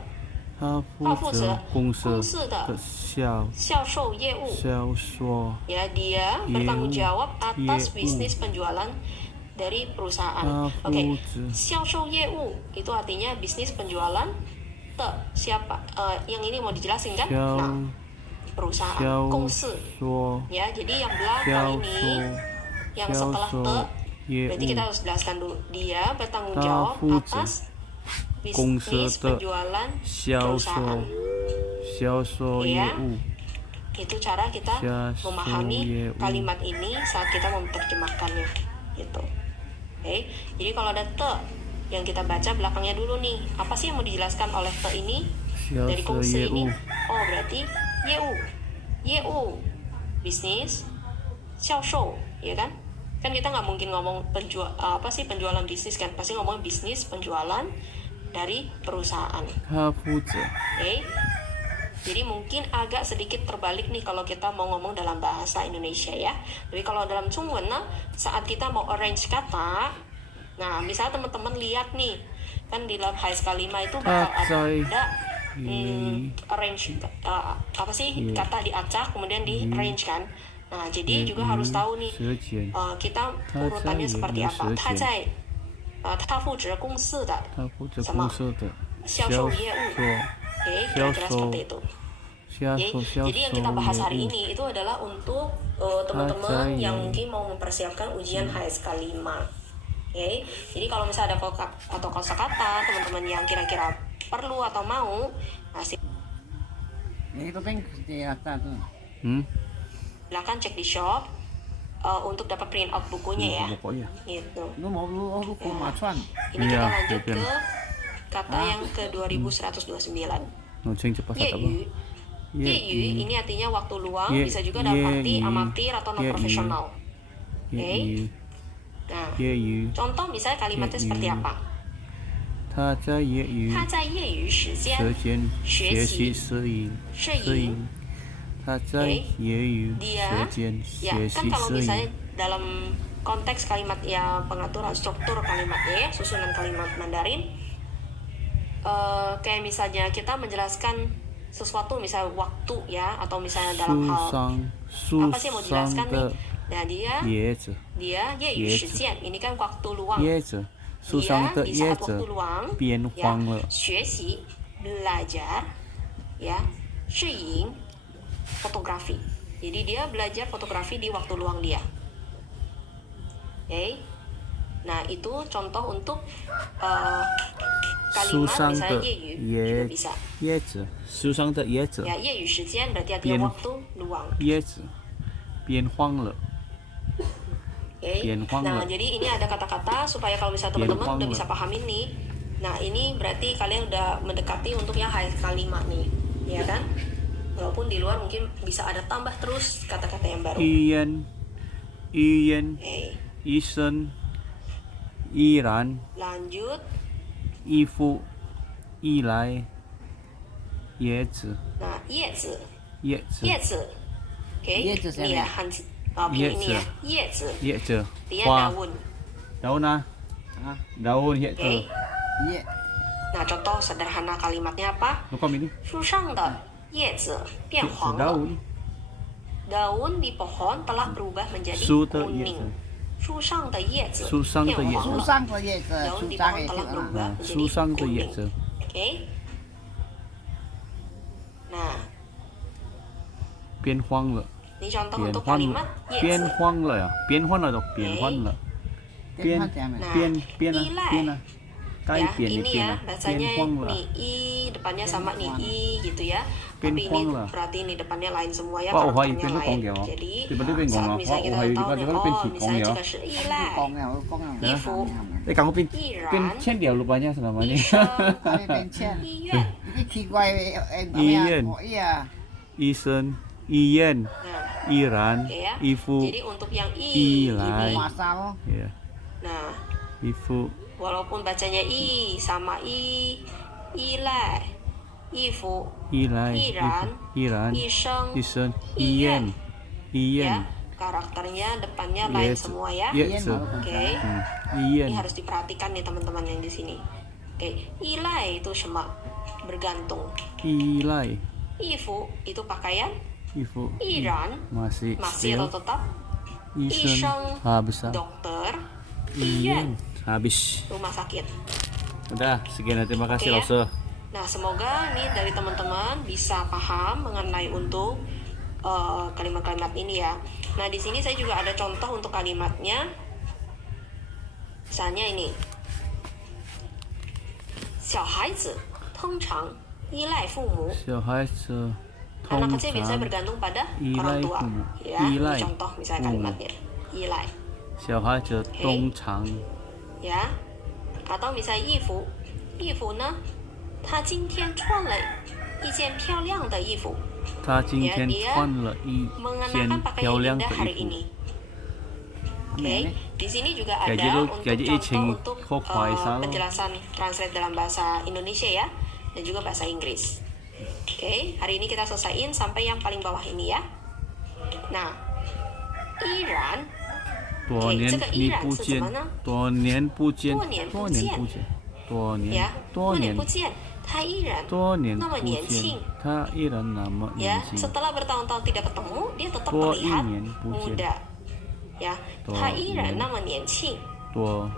他负责公司公司的的销售业务。销售 Ya, dia bertanggung jawab atas Yewu. bisnis penjualan dari perusahaan. Tahu Oke, ze. 销售业务 itu artinya bisnis penjualan siapa? Yang ini mau dijelasin kan? 销 Nah, perusahaan, 销 kongsi. 售 Ya, jadi yang belakang 销 ini 售 yang 销 setelah 售 业 berarti 务 kita harus jelaskan dulu. Dia bertanggung Tahu jawab ze. atas Kongsi bisnis de. penjualan 销售 perusahaan. 销售业 Ya. 务 Itu cara kita Jasa memahami Yewu. kalimat ini saat kita menerjemahkannya gitu. Oke, jadi kalau ada te yang kita baca belakangnya dulu nih, apa sih yang mau dijelaskan oleh te ini 销 dari 售 kongsi 业 ini? 务 Oh, berarti yewu bisnis, 销售 ya kan? Kan kita nggak mungkin ngomong penjualan bisnis kan, pasti ngomong bisnis penjualan dari perusahaan. 他负责 Oke. Jadi mungkin agak sedikit terbalik nih kalau kita mau ngomong dalam bahasa Indonesia ya. Tapi kalau dalam Zhongwen nah, saat kita mau arrange kata, nah misalnya teman-teman lihat nih, kan di dalam HSK 5 itu bakal ada arrange apa sih kata diacak kemudian di arrange kan. Nah jadi juga harus tahu nih 时间 kita urutannya seperti apa. 他在他负责公司的他负责公司的销售业务。Oke, kira-kira seperti itu. 销 Oke, 售销 jadi yang kita bahas 售 hari 业务 ini itu adalah untuk teman-teman Acai. yang mungkin mau mempersiapkan ujian HSK 5. Oke, jadi kalau misalnya ada atau kosakata teman-teman yang kira-kira perlu atau mau, nah Ini itu peng di atas tuh. silakan cek di shop untuk dapat print out bukunya ya. pokoknya Gitu. Lu mau lu kumacuan. Ini kita Iya, lanjut Pipian. ke kata yang ke 2129. 能清楚 pasal 业 apa 余 Yeyu ini artinya waktu luang, Ye- bisa juga dalam arti yeyu. amatir atau non profesional. 业余 Nah, 业余 contoh misalnya kalimatnya seperti Yeyu. apa? 他在业余他在业余时间时间学学习习摄影摄影。他在业余 Dia 时间 ya 学 kan 习 kalau 摄 misalnya 影 dalam konteks kalimat ya pengaturan struktur kalimatnya ya susunan kalimat Mandarin kayak misalnya kita menjelaskan sesuatu misalnya waktu ya atau misalnya dalam 书 hal 上书 apa sih yang mau 上 dijelaskan nih? 的 Nah dia 叶子 业余时间 ini kan waktu luang. 叶子树 Dia 上的 di 叶 saat 子 waktu luang 变 ya 黄了 学习belajar ya 摄影 fotografi. Jadi dia belajar fotografi di waktu luang dia. Oke. Nah itu contoh untuk 树 kalimat 上 misalnya 的 业余 juga 叶 bisa. 叶子树上的叶子 Ya 业余时间 berarti artinya Bien. waktu luang. 叶子变黄了 Oke. Bien Huang Nah, Le. jadi ini ada kata-kata supaya kalau misalnya Bien teman-teman Huang udah Le. bisa pahamin nih. Nah, ini berarti kalian udah mendekati untuk yang HSK 5 nih, ya kan? Walaupun di luar mungkin bisa ada tambah terus kata-kata yang baru. 语言 Oke. 医生依然 Lanjut. 衣服依赖叶子 Nah, 叶子 叶子 叶子 Oke. Ye子Ini ya siapa? pilih ini ya. Ye zi, dia daun. daun ah Hah? daun ye Oke. ce Iya. Nah, contoh sederhana kalimatnya apa? แล้วก็มีนี่ 树上的叶子变黄了。 daun Daun di pohon telah berubah menjadi 树的叶 kuning. 子 树上的叶子树上的叶子变黄 Su 了。 sang của ye ke, Daun su di sang pohon ye telah ke. berubah 啊 menjadi 树上的叶 kuning. 子 Oke. Nah, 变黄了 ini contoh 变 untuk 黄 kalimat 了 ye 变 zi. 黄了呀变黄了都变黄了 Tiếng Hoa chả mày. Nah, 变啊 ilai. 变啊该 Ya, 变也 ini 变 ya 啊 bacanya 变黄了 nih i depannya sama nih Huang. i gitu ya. Pian Tapi ini Huang lah. berarti nih depannya lain semua ya, ว่าโอไฮ karakternya เป็นลูกกอง lain. เดียว Jadi ที่มันได้เป็นกอง saat เนาะ misalnya โอ kita ไฮ tahu ก็ nih, ก็เป็น oh ขีดกอง misalnya เดียว jika se ilai, Con nào, con nào. Ý phụ. ไอ้กองก็เป็น Iran. เป็นเช่นเดียวรูปเนี่ยสำหรับวัน 医 นี้ 生、 Đây bên trên. 医院。 Cái kỳ quay em bảo Ý nha, yên. có ý à. อีเซินอีเย็น Nah, อิหร่าน oke ya. อีฟู Jadi untuk yang i Ilai. ini, Masa lo. ya nah, อีฟู walaupun bacanya i sama i, ilai, ifu, อีไร อิหร่าน อิหร่าน isheng, อีเซินอีเย็นอีเย็น ya, karakternya depannya lain Yes. semua ya. เย็ Yên น mà lo. Oke, อีเย็น ini harus diperhatikan nih teman-teman yang di sini. Oke, ilai itu semak, bergantung. อีไร Ifu itu pakaian, อีฟู Iran masih masih still atau tetap, อีเซิน Isheng, habis dokter, อี Iyan เย็น habis rumah sakit. udah sekian terima kasih Oke ya. Lause Nah, semoga nih dari teman-teman bisa paham mengenai untuk kalimat-kalimat ini ya. Nah, di sini saya juga ada contoh untuk kalimatnya. Misalnya ini. 小孩子通常依赖父母。小孩子 Anak 通 kecil biasanya 常 bergantung pada Ilai orang tua.父母. Ya, ini Ilai contoh misalnya父母. kalimatnya. Ilai. 小孩子通常 Ya. Atau misalnya Yifu. Yifu 呢，他今天穿了一件漂亮的衣服。他今天 dia 穿了一件 mengenakan 漂 pakaian 亮的 indah hari 衣服 ini. Oke, di sini juga ada Gaji lu- untuk gaji contoh Icing untuk Kok Faisal. penjelasan translate dalam bahasa Indonesia ya, dan juga bahasa Inggris. Oke, hari ini kita selesaiin sampai yang paling bawah ini ya. Nah, Iran 多年这个依然你不见是什么呢，多年不见，多年不多年见不见，多年呀，多年不见，他依然多年那么不见年轻，他依然那么 ya 年轻。 setelah bertahun-tahun tidak ketemu dia tetap 多 terlihat 一年不见 muda ya 多他依然年那么年轻多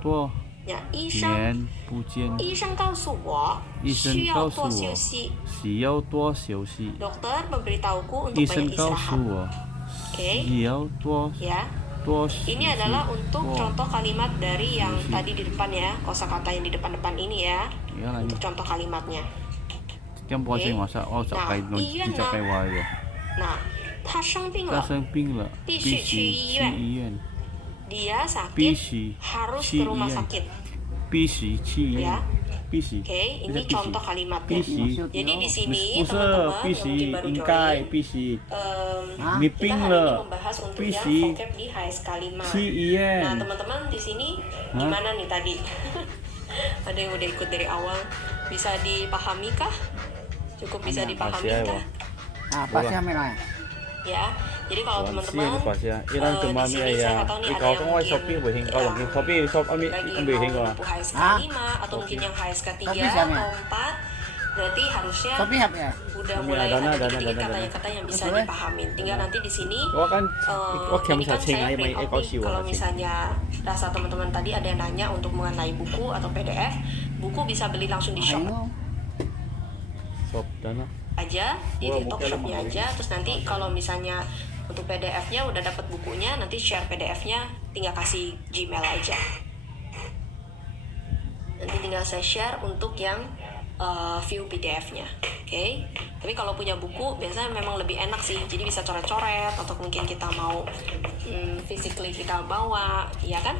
多 ya 医生年不见，医生告诉我医生需要告诉我多休息需要多休息。 dokter memberitahuku untuk 医 banyak 生告诉 istirahat 我 oke 需要多 ya 多休息。 ini adalah untuk 多 contoh kalimat dari yang休息 tadi di depan ya kosakata yang di depan-depan ini ya 原来 untuk contoh kalimatnya 这样不行，我说我找该弄，医院呢你找该我的。 nah 他生病他了生病了，必须必须去医院去医院， dia 必 sakit 须 harus 去 ke 医 rumah 院， sakit 必须去医院 ya， 必须。 oke ini 必须 contoh kalimatnya 必须， jadi di sini 不是 teman-teman 必 yang 须 mungkin baru 应该 join 必须 Hah? 你 kita 病 hari ini 了 membahas untuk 必 yang 须 vocab di HSK 5 去医 nah 院。 teman-teman di sini Hah? gimana nih tadi ada yang udah ikut dari awal bisa dipahami kah cukup bisa dipahami Masih kah À, pas xem mày này. ya jadi kalau 我 teman-teman 发现，伊朗怎么 di 咩 sini saya 呀 nggak tahu？nih 你 ada 搞 yang 跟我 mungkin shopping 不行，搞用 shopping shop 阿咪 lagi 阿咪行 mau 个 menempuh HSK Hah? 5 atau mungkin yang HSK 3 Tapi siapa? atau 4 berarti harusnya Shopee hap ya? udah Kami mulai ada, ada ada, dikit-dikit ada. kata-kata yang bisa Betul, ya? dipahamin tinggal nanti di sini 我kan eh, 我 cam ini kan cacing saya aja print main out ekor nih, siwa kalau cacing. misalnya rasa teman-teman tadi ada yang nanya untuk mengenai buku atau PDF buku bisa beli langsung di shop Ayo. shop dana. aja di Wah, TikTok bukannya shopnya mahal. aja terus nanti kalau misalnya untuk PDF-nya udah dapat bukunya nanti share PDF-nya tinggal kasih Gmail aja nanti tinggal saya share untuk yang view PDF-nya oke tapi kalau punya buku biasanya memang lebih enak sih jadi bisa coret-coret atau mungkin kita mau physically kita bawa ya kan